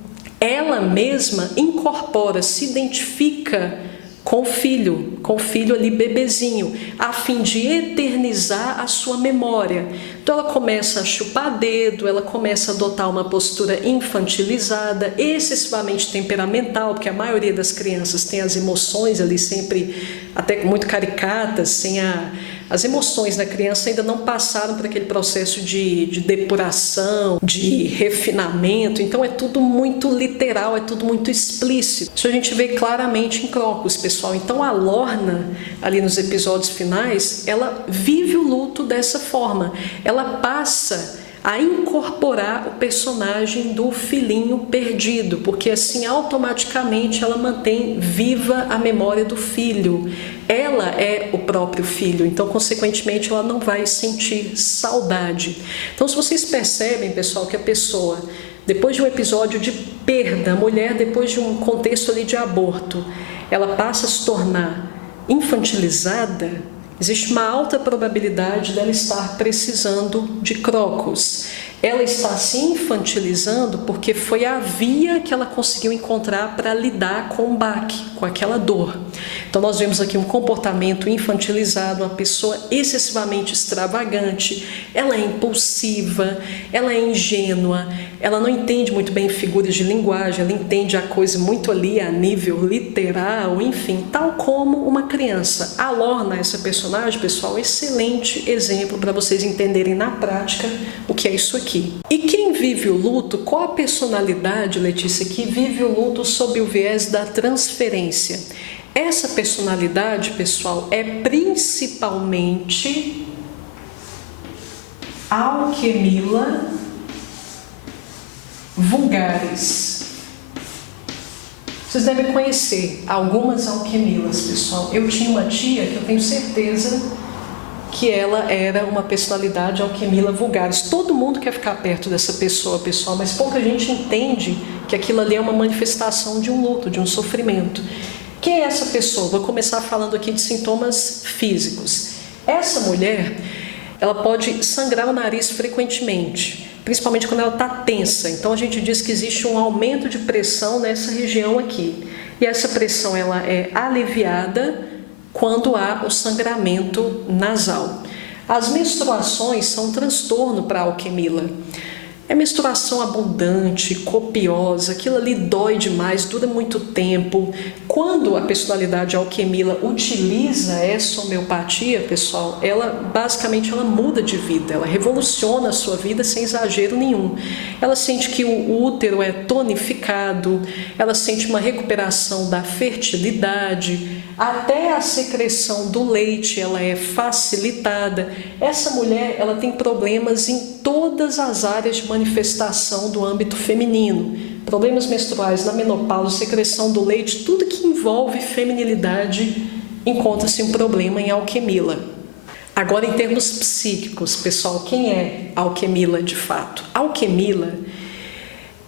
Ela mesma incorpora, se identifica com o filho ali bebezinho, a fim de eternizar a sua memória. Então ela começa a chupar dedo, ela começa a adotar uma postura infantilizada, excessivamente temperamental, porque a maioria das crianças tem as emoções ali sempre até muito caricatas, sem as emoções da criança ainda não passaram por aquele processo de depuração, de refinamento, então é tudo muito literal, é tudo muito explícito. Isso a gente vê claramente em Crocus, pessoal. Então a Lorna, ali nos episódios finais, ela vive o luto dessa forma. Ela passa a incorporar o personagem do filhinho perdido, porque assim automaticamente ela mantém viva a memória do filho. Ela é o próprio filho, então consequentemente ela não vai sentir saudade. Então se vocês percebem, pessoal, que a pessoa, depois de um episódio de perda, a mulher depois de um contexto ali de aborto, ela passa a se tornar infantilizada, existe uma alta probabilidade dela estar precisando de Crocus. Ela está se infantilizando porque foi a via que ela conseguiu encontrar para lidar com o baque, com aquela dor. Então nós vemos aqui um comportamento infantilizado, uma pessoa excessivamente extravagante, ela é impulsiva, ela é ingênua, ela não entende muito bem figuras de linguagem, ela entende a coisa muito ali a nível literal, enfim, tal como uma criança. A Lorna, essa personagem, pessoal, excelente exemplo para vocês entenderem na prática o que é isso aqui. E quem vive o luto, qual a personalidade, Letícia, que vive o luto sob o viés da transferência? Essa personalidade, pessoal, é principalmente Alquemila vulgaris. Vocês devem conhecer algumas alquemilas, pessoal. Eu tinha uma tia que eu tenho certeza que ela era uma personalidade alquemila vulgaris. Todo mundo quer ficar perto dessa pessoa, pessoal, mas pouca gente entende que aquilo ali é uma manifestação de um luto, de um sofrimento. Quem é essa pessoa? Vou começar falando aqui de sintomas físicos. Essa mulher, ela pode sangrar o nariz frequentemente, principalmente quando ela está tensa. Então a gente diz que existe um aumento de pressão nessa região aqui. E essa pressão ela é aliviada quando há o sangramento nasal. As menstruações são um transtorno para a alquemila. É menstruação abundante, copiosa, aquilo ali dói demais, dura muito tempo. Quando a personalidade alquemila utiliza essa homeopatia, pessoal, ela basicamente muda de vida, ela revoluciona a sua vida sem exagero nenhum. Ela sente que o útero é tonificado, ela sente uma recuperação da fertilidade, até a secreção do leite ela é facilitada. Essa mulher ela tem problemas em todas as áreas de manifestação do âmbito feminino, problemas menstruais, na menopausa, secreção do leite, tudo que envolve feminilidade encontra-se um problema em alquemila. Agora, em termos psíquicos, pessoal, quem é alquemila de fato? Alquemila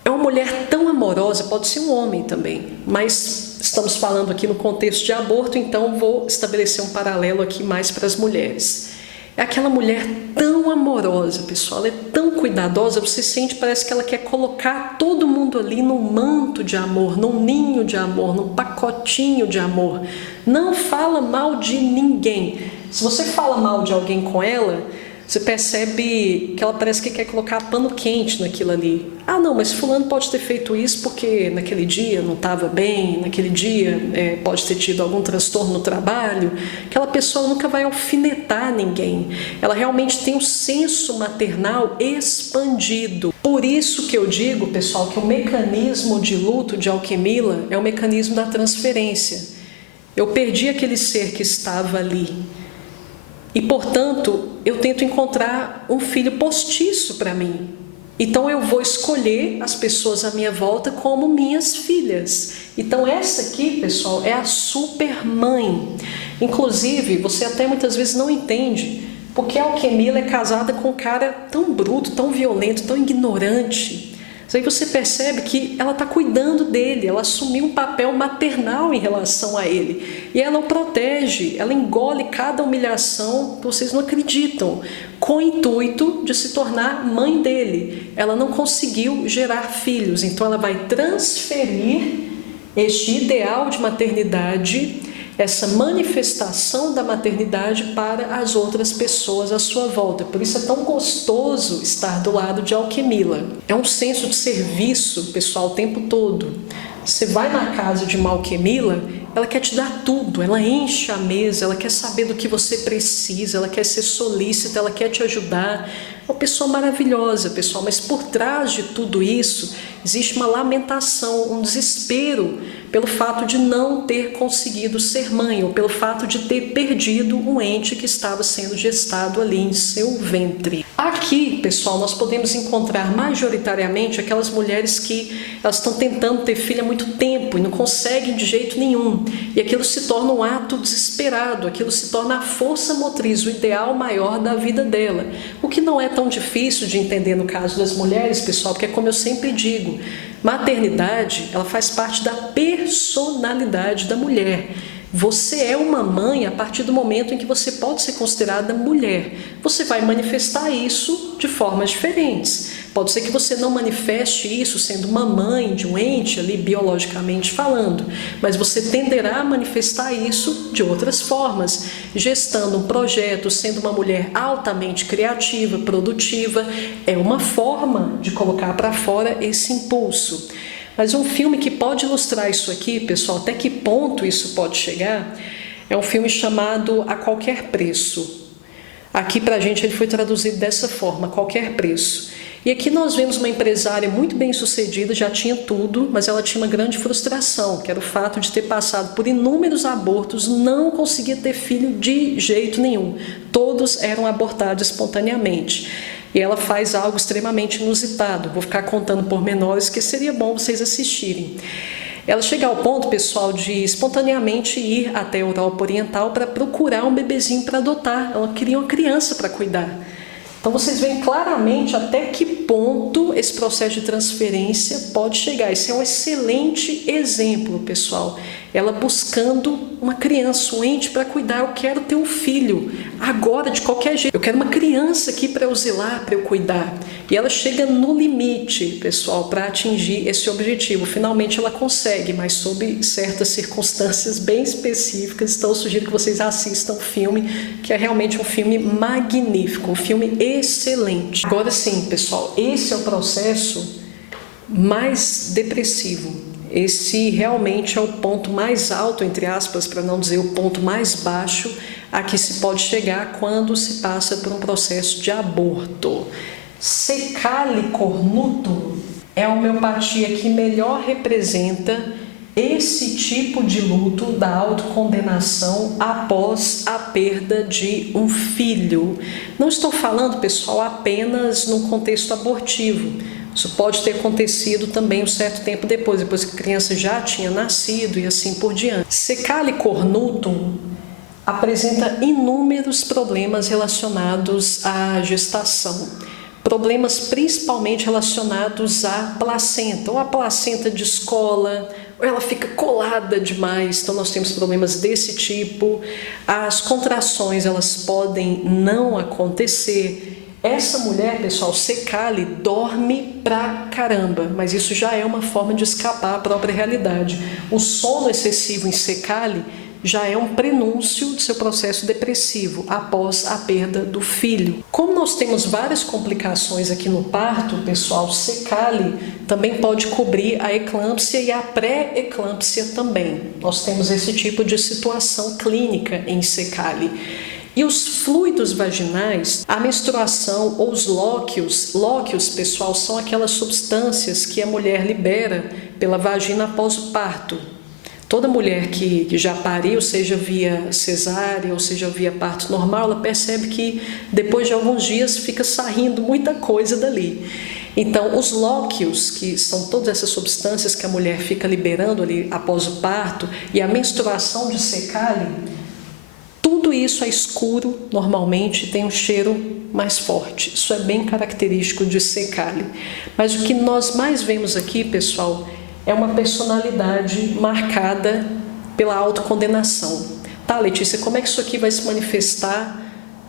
é uma mulher tão amorosa, pode ser um homem também, mas estamos falando aqui no contexto de aborto, então vou estabelecer um paralelo aqui mais para as mulheres. É aquela mulher tão amorosa, pessoal, ela é tão cuidadosa, você sente, parece que ela quer colocar todo mundo ali num manto de amor, num ninho de amor, num pacotinho de amor. Não fala mal de ninguém. Se você fala mal de alguém com ela, você percebe que ela parece que quer colocar pano quente naquilo ali. Ah, não, mas fulano pode ter feito isso porque naquele dia não estava bem, naquele dia pode ter tido algum transtorno no trabalho. Aquela pessoa nunca vai alfinetar ninguém. Ela realmente tem um senso maternal expandido. Por isso que eu digo, pessoal, que o mecanismo de luto de alquemila é o mecanismo da transferência. Eu perdi aquele ser que estava ali. E, portanto, eu tento encontrar um filho postiço para mim. Então, eu vou escolher as pessoas à minha volta como minhas filhas. Então, essa aqui, pessoal, é a super mãe. Inclusive, você até muitas vezes não entende porque a alquemila é casada com um cara tão bruto, tão violento, tão ignorante. Aí você percebe que ela está cuidando dele, ela assumiu um papel maternal em relação a ele. E ela o protege, ela engole cada humilhação que vocês não acreditam, com o intuito de se tornar mãe dele. Ela não conseguiu gerar filhos, então ela vai transferir este ideal de maternidade, essa manifestação da maternidade para as outras pessoas à sua volta. Por isso é tão gostoso estar do lado de Alquemila. É um senso de serviço, pessoal, o tempo todo. Você vai na casa de uma Alquemila, ela quer te dar tudo, ela enche a mesa, ela quer saber do que você precisa, ela quer ser solícita, ela quer te ajudar. É uma pessoa maravilhosa, pessoal, mas por trás de tudo isso existe uma lamentação, um desespero pelo fato de não ter conseguido ser mãe ou pelo fato de ter perdido um ente que estava sendo gestado ali em seu ventre. Aqui, pessoal, nós podemos encontrar majoritariamente aquelas mulheres que elas estão tentando ter filho há muito tempo e não conseguem de jeito nenhum. E aquilo se torna um ato desesperado, aquilo se torna a força motriz, o ideal maior da vida dela. O que não é tão difícil de entender no caso das mulheres, pessoal, porque é como eu sempre digo, maternidade, ela faz parte da personalidade da mulher. Você é uma mãe a partir do momento em que você pode ser considerada mulher. Você vai manifestar isso de formas diferentes. Pode ser que você não manifeste isso sendo uma mãe de um ente ali biologicamente falando, mas você tenderá a manifestar isso de outras formas, gestando um projeto, sendo uma mulher altamente criativa, produtiva. É uma forma de colocar para fora esse impulso. Mas um filme que pode ilustrar isso aqui, pessoal, até que ponto isso pode chegar, é um filme chamado A Qualquer Preço. Aqui pra gente ele foi traduzido dessa forma, A Qualquer Preço. E aqui nós vemos uma empresária muito bem sucedida, já tinha tudo, mas ela tinha uma grande frustração, que era o fato de ter passado por inúmeros abortos, não conseguia ter filho de jeito nenhum. Todos eram abortados espontaneamente. E ela faz algo extremamente inusitado. Vou ficar contando pormenores que seria bom vocês assistirem. Ela chega ao ponto, pessoal, de espontaneamente ir até a Europa Oriental para procurar um bebezinho para adotar. Ela queria uma criança para cuidar. Então vocês veem claramente até que ponto esse processo de transferência pode chegar. Esse é um excelente exemplo, pessoal. Ela buscando uma criança, um ente para cuidar. Eu quero ter um filho, agora, de qualquer jeito. Eu quero uma criança aqui para eu zelar, para eu cuidar. E ela chega no limite, pessoal, para atingir esse objetivo. Finalmente ela consegue, mas sob certas circunstâncias bem específicas. Então eu sugiro que vocês assistam o filme, que é realmente um filme magnífico, um filme excelente. Agora sim, pessoal, esse é o processo mais depressivo. Esse realmente é o ponto mais alto, entre aspas, para não dizer o ponto mais baixo, a que se pode chegar quando se passa por um processo de aborto. Secale cornutum é a homeopatia que melhor representa esse tipo de luto da autocondenação após a perda de um filho. Não estou falando, pessoal, apenas no contexto abortivo. Isso pode ter acontecido também um certo tempo depois que a criança já tinha nascido e assim por diante. Secale cornutum apresenta inúmeros problemas relacionados à gestação. Problemas principalmente relacionados à placenta, ou a placenta descola, ou ela fica colada demais, então nós temos problemas desse tipo. As contrações, elas podem não acontecer. Essa mulher, pessoal, secale, dorme pra caramba, mas isso já é uma forma de escapar à própria realidade. O sono excessivo em secale já é um prenúncio do seu processo depressivo após a perda do filho. Como nós temos várias complicações aqui no parto, pessoal, secale também pode cobrir a eclâmpsia e a pré-eclâmpsia também. Nós temos esse tipo de situação clínica em secale. E os fluidos vaginais, a menstruação ou os lóquios, pessoal, são aquelas substâncias que a mulher libera pela vagina após o parto. Toda mulher que já pariu, seja via cesárea ou seja via parto normal, ela percebe que depois de alguns dias fica saindo muita coisa dali. Então, os lóquios, que são todas essas substâncias que a mulher fica liberando ali após o parto, e a menstruação de secale, tudo isso é escuro, normalmente tem um cheiro mais forte. Isso é bem característico de secale. Mas o que nós mais vemos aqui, pessoal, é uma personalidade marcada pela autocondenação. Tá, Letícia, como é que isso aqui vai se manifestar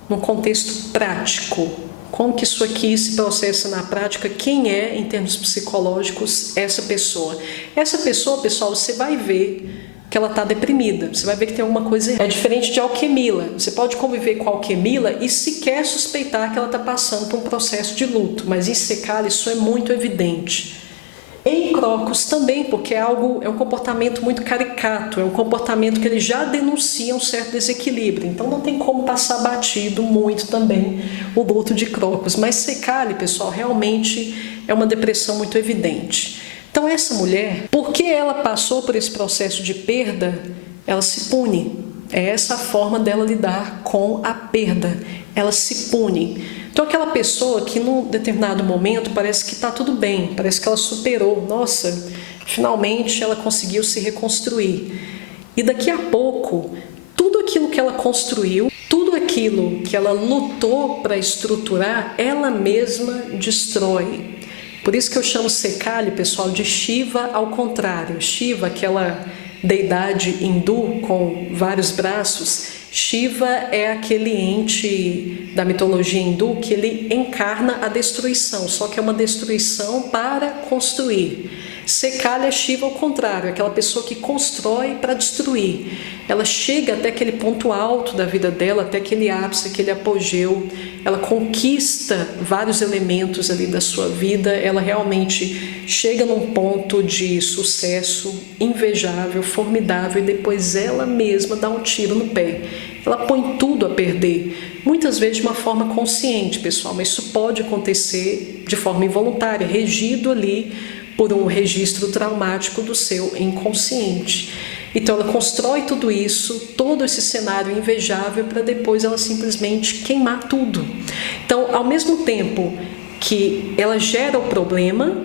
no contexto prático? Como que isso aqui se processa na prática? Quem é, em termos psicológicos, essa pessoa? Essa pessoa, pessoal, você vai ver porque ela está deprimida. Você vai ver que tem alguma coisa. É diferente de Alquemila. Você pode conviver com a Alquemila e sequer suspeitar que ela está passando por um processo de luto, mas em Secale isso é muito evidente. Em Crocus também, porque é um comportamento muito caricato, é um comportamento que ele já denuncia um certo desequilíbrio, então não tem como passar batido muito também o luto de Crocus. Mas Secale, pessoal, realmente é uma depressão muito evidente. Então essa mulher, porque ela passou por esse processo de perda, ela se pune. É essa a forma dela lidar com a perda, ela se pune. Então aquela pessoa que num determinado momento parece que está tudo bem, parece que ela superou, nossa, finalmente ela conseguiu se reconstruir. E daqui a pouco, tudo aquilo que ela construiu, tudo aquilo que ela lutou para estruturar, ela mesma destrói. Por isso que eu chamo Secale, pessoal, de Shiva ao contrário. Shiva, aquela deidade hindu com vários braços, Shiva é aquele ente da mitologia hindu que ele encarna a destruição, só que é uma destruição para construir. Secale é Shiva ao contrário, aquela pessoa que constrói para destruir. Ela chega até aquele ponto alto da vida dela, até aquele ápice, aquele apogeu. Ela conquista vários elementos ali da sua vida. Ela realmente chega num ponto de sucesso invejável, formidável, e depois ela mesma dá um tiro no pé. Ela põe tudo a perder, muitas vezes de uma forma consciente, pessoal, mas isso pode acontecer de forma involuntária, regido ali por um registro traumático do seu inconsciente. Então ela constrói tudo isso, todo esse cenário invejável, para depois ela simplesmente queimar tudo. Então, ao mesmo tempo que ela gera o problema,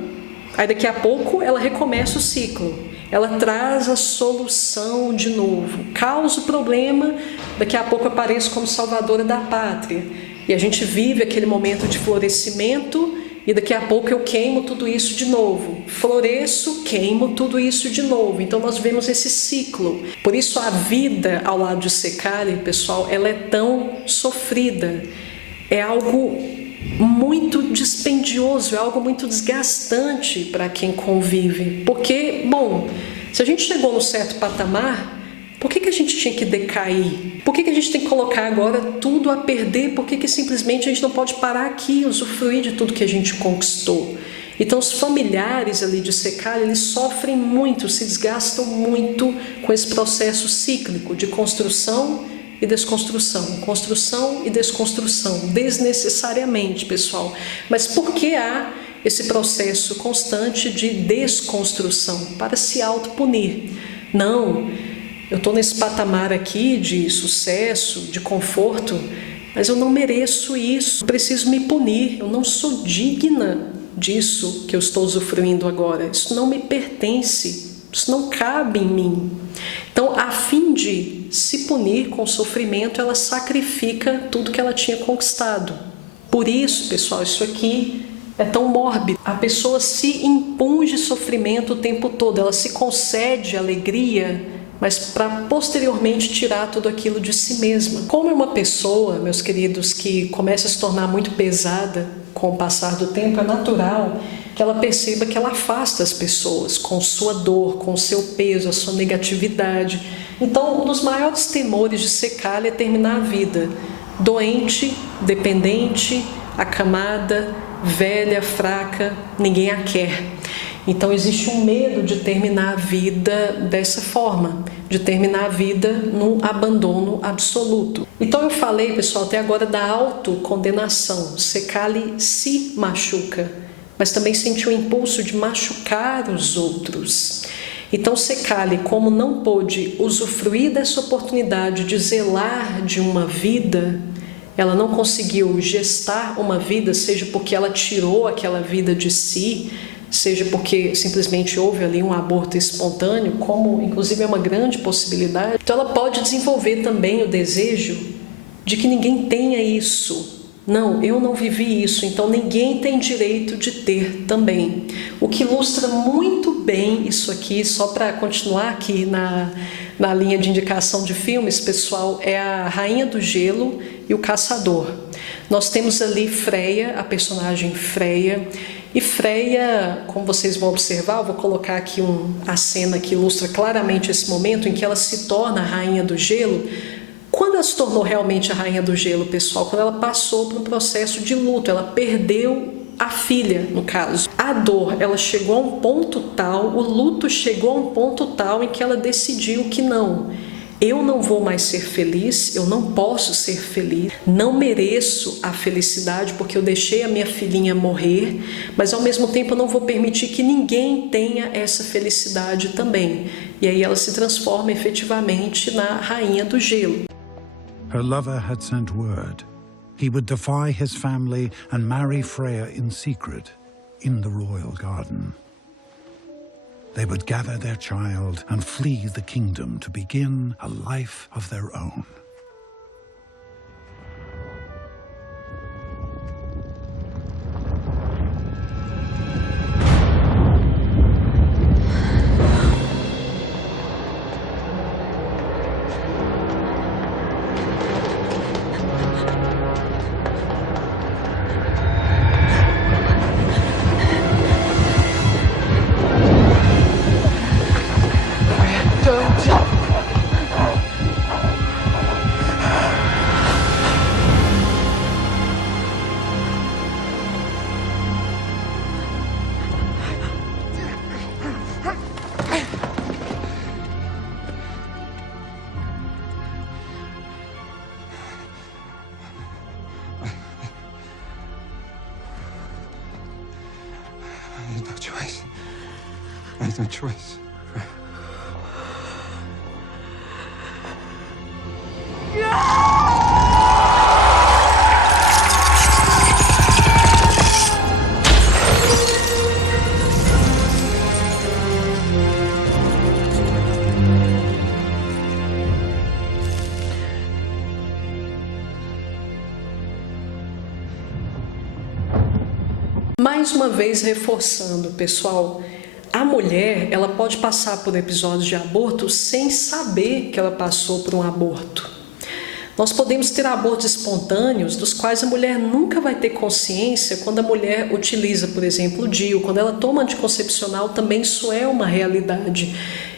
aí daqui a pouco ela recomeça o ciclo. Ela traz a solução de novo, causa o problema, daqui a pouco aparece como salvadora da pátria. E a gente vive aquele momento de florescimento, e daqui a pouco eu queimo tudo isso de novo. Floresço, queimo tudo isso de novo. Então nós vemos esse ciclo. Por isso a vida ao lado de Secale, pessoal, ela é tão sofrida. É algo muito dispendioso, é algo muito desgastante para quem convive. Porque, bom, se a gente chegou num certo patamar, por que a gente tinha que decair? Por que a gente tem que colocar agora tudo a perder? Por que simplesmente a gente não pode parar aqui e usufruir de tudo que a gente conquistou? Então os familiares ali de Secale, eles sofrem muito, se desgastam muito com esse processo cíclico de construção e desconstrução, construção e desconstrução, desnecessariamente, pessoal. Mas por que há esse processo constante de desconstrução? Para se autopunir. Não, eu estou nesse patamar aqui de sucesso, de conforto, mas eu não mereço isso, eu preciso me punir, eu não sou digna disso que eu estou usufruindo agora, isso não me pertence, isso não cabe em mim. Então, a fim de se punir com o sofrimento, ela sacrifica tudo que ela tinha conquistado. Por isso, pessoal, isso aqui é tão mórbido. A pessoa se impunge sofrimento o tempo todo, ela se concede alegria, mas para posteriormente tirar tudo aquilo de si mesma. Como é uma pessoa, meus queridos, que começa a se tornar muito pesada com o passar do tempo, é natural que ela perceba que ela afasta as pessoas com sua dor, com o seu peso, a sua negatividade. Então, um dos maiores temores de Secale é terminar a vida doente, dependente, acamada, velha, fraca, ninguém a quer. Então existe um medo de terminar a vida dessa forma, de terminar a vida num abandono absoluto. Então eu falei, pessoal, até agora da autocondenação. Secale se machuca, mas também sentiu o impulso de machucar os outros. Então Secale, como não pôde usufruir dessa oportunidade de zelar de uma vida, ela não conseguiu gestar uma vida, seja porque ela tirou aquela vida de si, seja porque simplesmente houve ali um aborto espontâneo, como inclusive é uma grande possibilidade. Então ela pode desenvolver também o desejo de que ninguém tenha isso. Não, eu não vivi isso, então ninguém tem direito de ter também. O que ilustra muito bem isso aqui, só para continuar aqui na linha de indicação de filmes, pessoal, é a Rainha do Gelo e o Caçador. Nós temos ali Freya, a personagem Freya, E Freia, como vocês vão observar, eu vou colocar aqui a cena que ilustra claramente esse momento em que ela se torna a rainha do gelo. Quando ela se tornou realmente a rainha do gelo, pessoal? Quando ela passou por um processo de luto, ela perdeu a filha, no caso. A dor, ela chegou a um ponto tal, o luto chegou a um ponto tal em que ela decidiu que não. Eu não vou mais ser feliz, eu não posso ser feliz, não mereço a felicidade porque eu deixei a minha filhinha morrer, mas ao mesmo tempo eu não vou permitir que ninguém tenha essa felicidade também. E aí ela se transforma efetivamente na rainha do gelo. Her lover had sent word. He would defy his family and marry Freya in secret in the royal garden. They would gather their child and flee the kingdom to begin a life of their own. I had no choice. Mais uma vez reforçando, pessoal, a mulher, ela pode passar por episódios de aborto sem saber que ela passou por um aborto. Nós podemos ter abortos espontâneos dos quais a mulher nunca vai ter consciência quando a mulher utiliza, por exemplo, o DIU, quando ela toma anticoncepcional, também isso é uma realidade.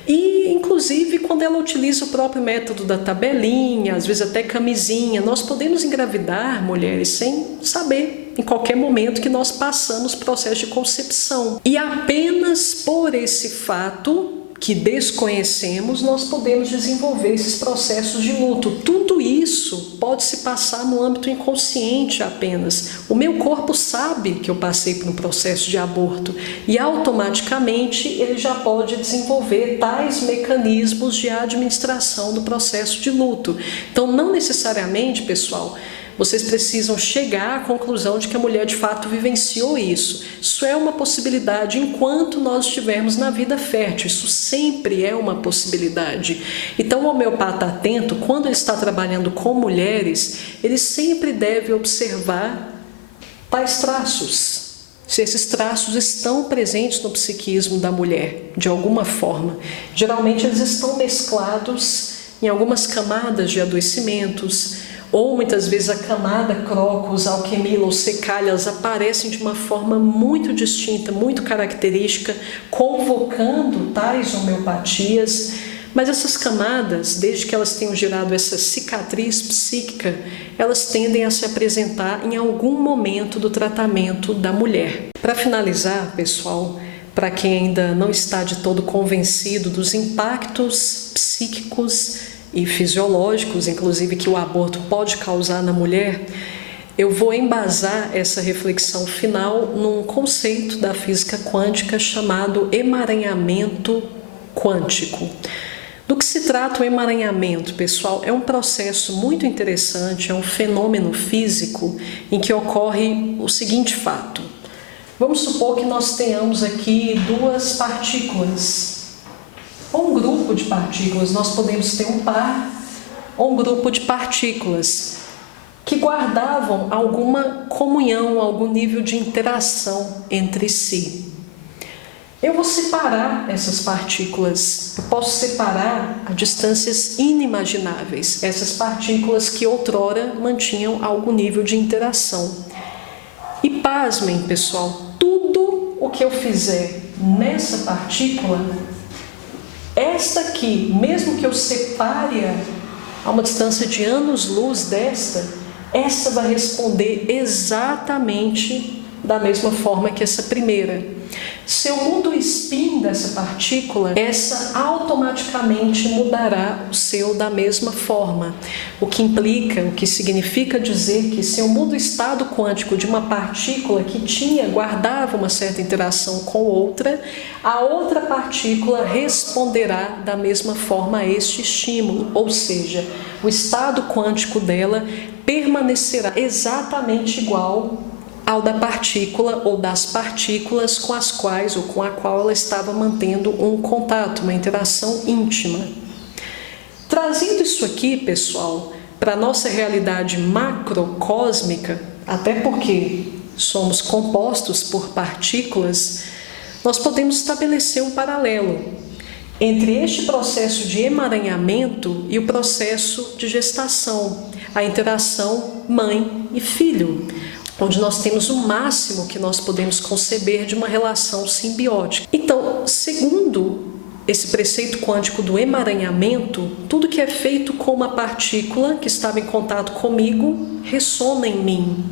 E, inclusive, quando ela utiliza o próprio método da tabelinha, às vezes até camisinha, nós podemos engravidar, mulheres, sem saber, em qualquer momento que nós passamos processo de concepção. E apenas por esse fato que desconhecemos, nós podemos desenvolver esses processos de luto. Tudo isso pode se passar no âmbito inconsciente apenas. O meu corpo sabe que eu passei por um processo de aborto e automaticamente ele já pode desenvolver tais mecanismos de administração do processo de luto. Então, não necessariamente, pessoal, vocês precisam chegar à conclusão de que a mulher de fato vivenciou isso. Isso é uma possibilidade enquanto nós estivermos na vida fértil. Isso sempre é uma possibilidade. Então, o homeopata atento, quando ele está trabalhando com mulheres, ele sempre deve observar tais traços. Se esses traços estão presentes no psiquismo da mulher, de alguma forma. Geralmente, eles estão mesclados em algumas camadas de adoecimentos, ou muitas vezes a camada Crocus, Alquemila ou Secalha, elas aparecem de uma forma muito distinta, muito característica, convocando tais homeopatias. Mas essas camadas, desde que elas tenham gerado essa cicatriz psíquica, elas tendem a se apresentar em algum momento do tratamento da mulher. Para finalizar, pessoal, para quem ainda não está de todo convencido dos impactos psíquicos e fisiológicos, inclusive, que o aborto pode causar na mulher, eu vou embasar essa reflexão final num conceito da física quântica chamado emaranhamento quântico. Do que se trata o emaranhamento, pessoal? É um processo muito interessante, é um fenômeno físico em que ocorre o seguinte fato. Vamos supor que nós tenhamos aqui duas partículas, ou um grupo de partículas. Nós podemos ter um par ou um grupo de partículas que guardavam alguma comunhão, algum nível de interação entre si. Eu vou separar essas partículas, eu posso separar a distâncias inimagináveis, essas partículas que outrora mantinham algum nível de interação. E pasmem, pessoal, tudo o que eu fizer nessa partícula, esta aqui, mesmo que eu separe-a a uma distância de anos-luz desta, essa vai responder exatamente da mesma forma que essa primeira. Se eu mudo o spin dessa partícula, essa automaticamente mudará o seu da mesma forma. O que implica, o que significa dizer que se eu mudo o estado quântico de uma partícula que guardava uma certa interação com outra, a outra partícula responderá da mesma forma a este estímulo, ou seja, o estado quântico dela permanecerá exatamente igual ao da partícula ou das partículas com as quais ou com a qual ela estava mantendo um contato, uma interação íntima. Trazendo isso aqui, pessoal, para a nossa realidade macrocósmica, até porque somos compostos por partículas, nós podemos estabelecer um paralelo entre este processo de emaranhamento e o processo de gestação, a interação mãe e filho, onde nós temos o máximo que nós podemos conceber de uma relação simbiótica. Então, segundo esse preceito quântico do emaranhamento, tudo que é feito com uma partícula que estava em contato comigo ressona em mim.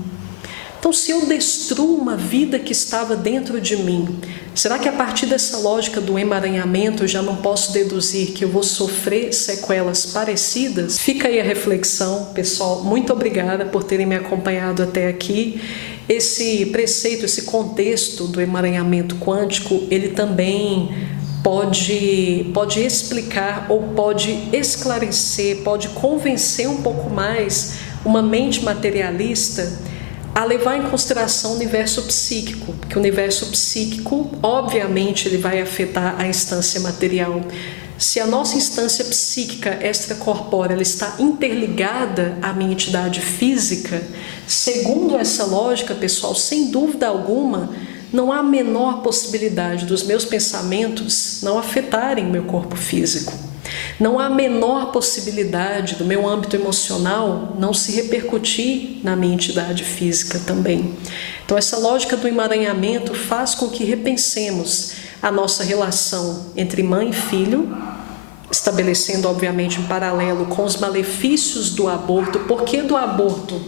Então, se eu destruo uma vida que estava dentro de mim, será que a partir dessa lógica do emaranhamento eu já não posso deduzir que eu vou sofrer sequelas parecidas? Fica aí a reflexão, pessoal. Muito obrigada por terem me acompanhado até aqui. Esse preceito, esse contexto do emaranhamento quântico, ele também pode explicar ou pode esclarecer, pode convencer um pouco mais uma mente materialista a levar em consideração o universo psíquico, porque o universo psíquico, obviamente, ele vai afetar a instância material. Se a nossa instância psíquica extracorpórea ela está interligada à minha entidade física, segundo essa lógica, pessoal, sem dúvida alguma, não há a menor possibilidade dos meus pensamentos não afetarem o meu corpo físico. Não há a menor possibilidade do meu âmbito emocional não se repercutir na minha entidade física também. Então, essa lógica do emaranhamento faz com que repensemos a nossa relação entre mãe e filho, estabelecendo, obviamente, um paralelo com os malefícios do aborto. Por que do aborto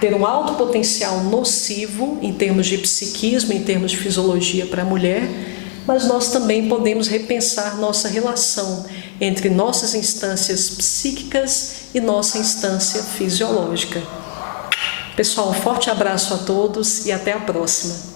ter um alto potencial nocivo em termos de psiquismo, em termos de fisiologia para a mulher, mas nós também podemos repensar nossa relação entre nossas instâncias psíquicas e nossa instância fisiológica. Pessoal, um forte abraço a todos e até a próxima.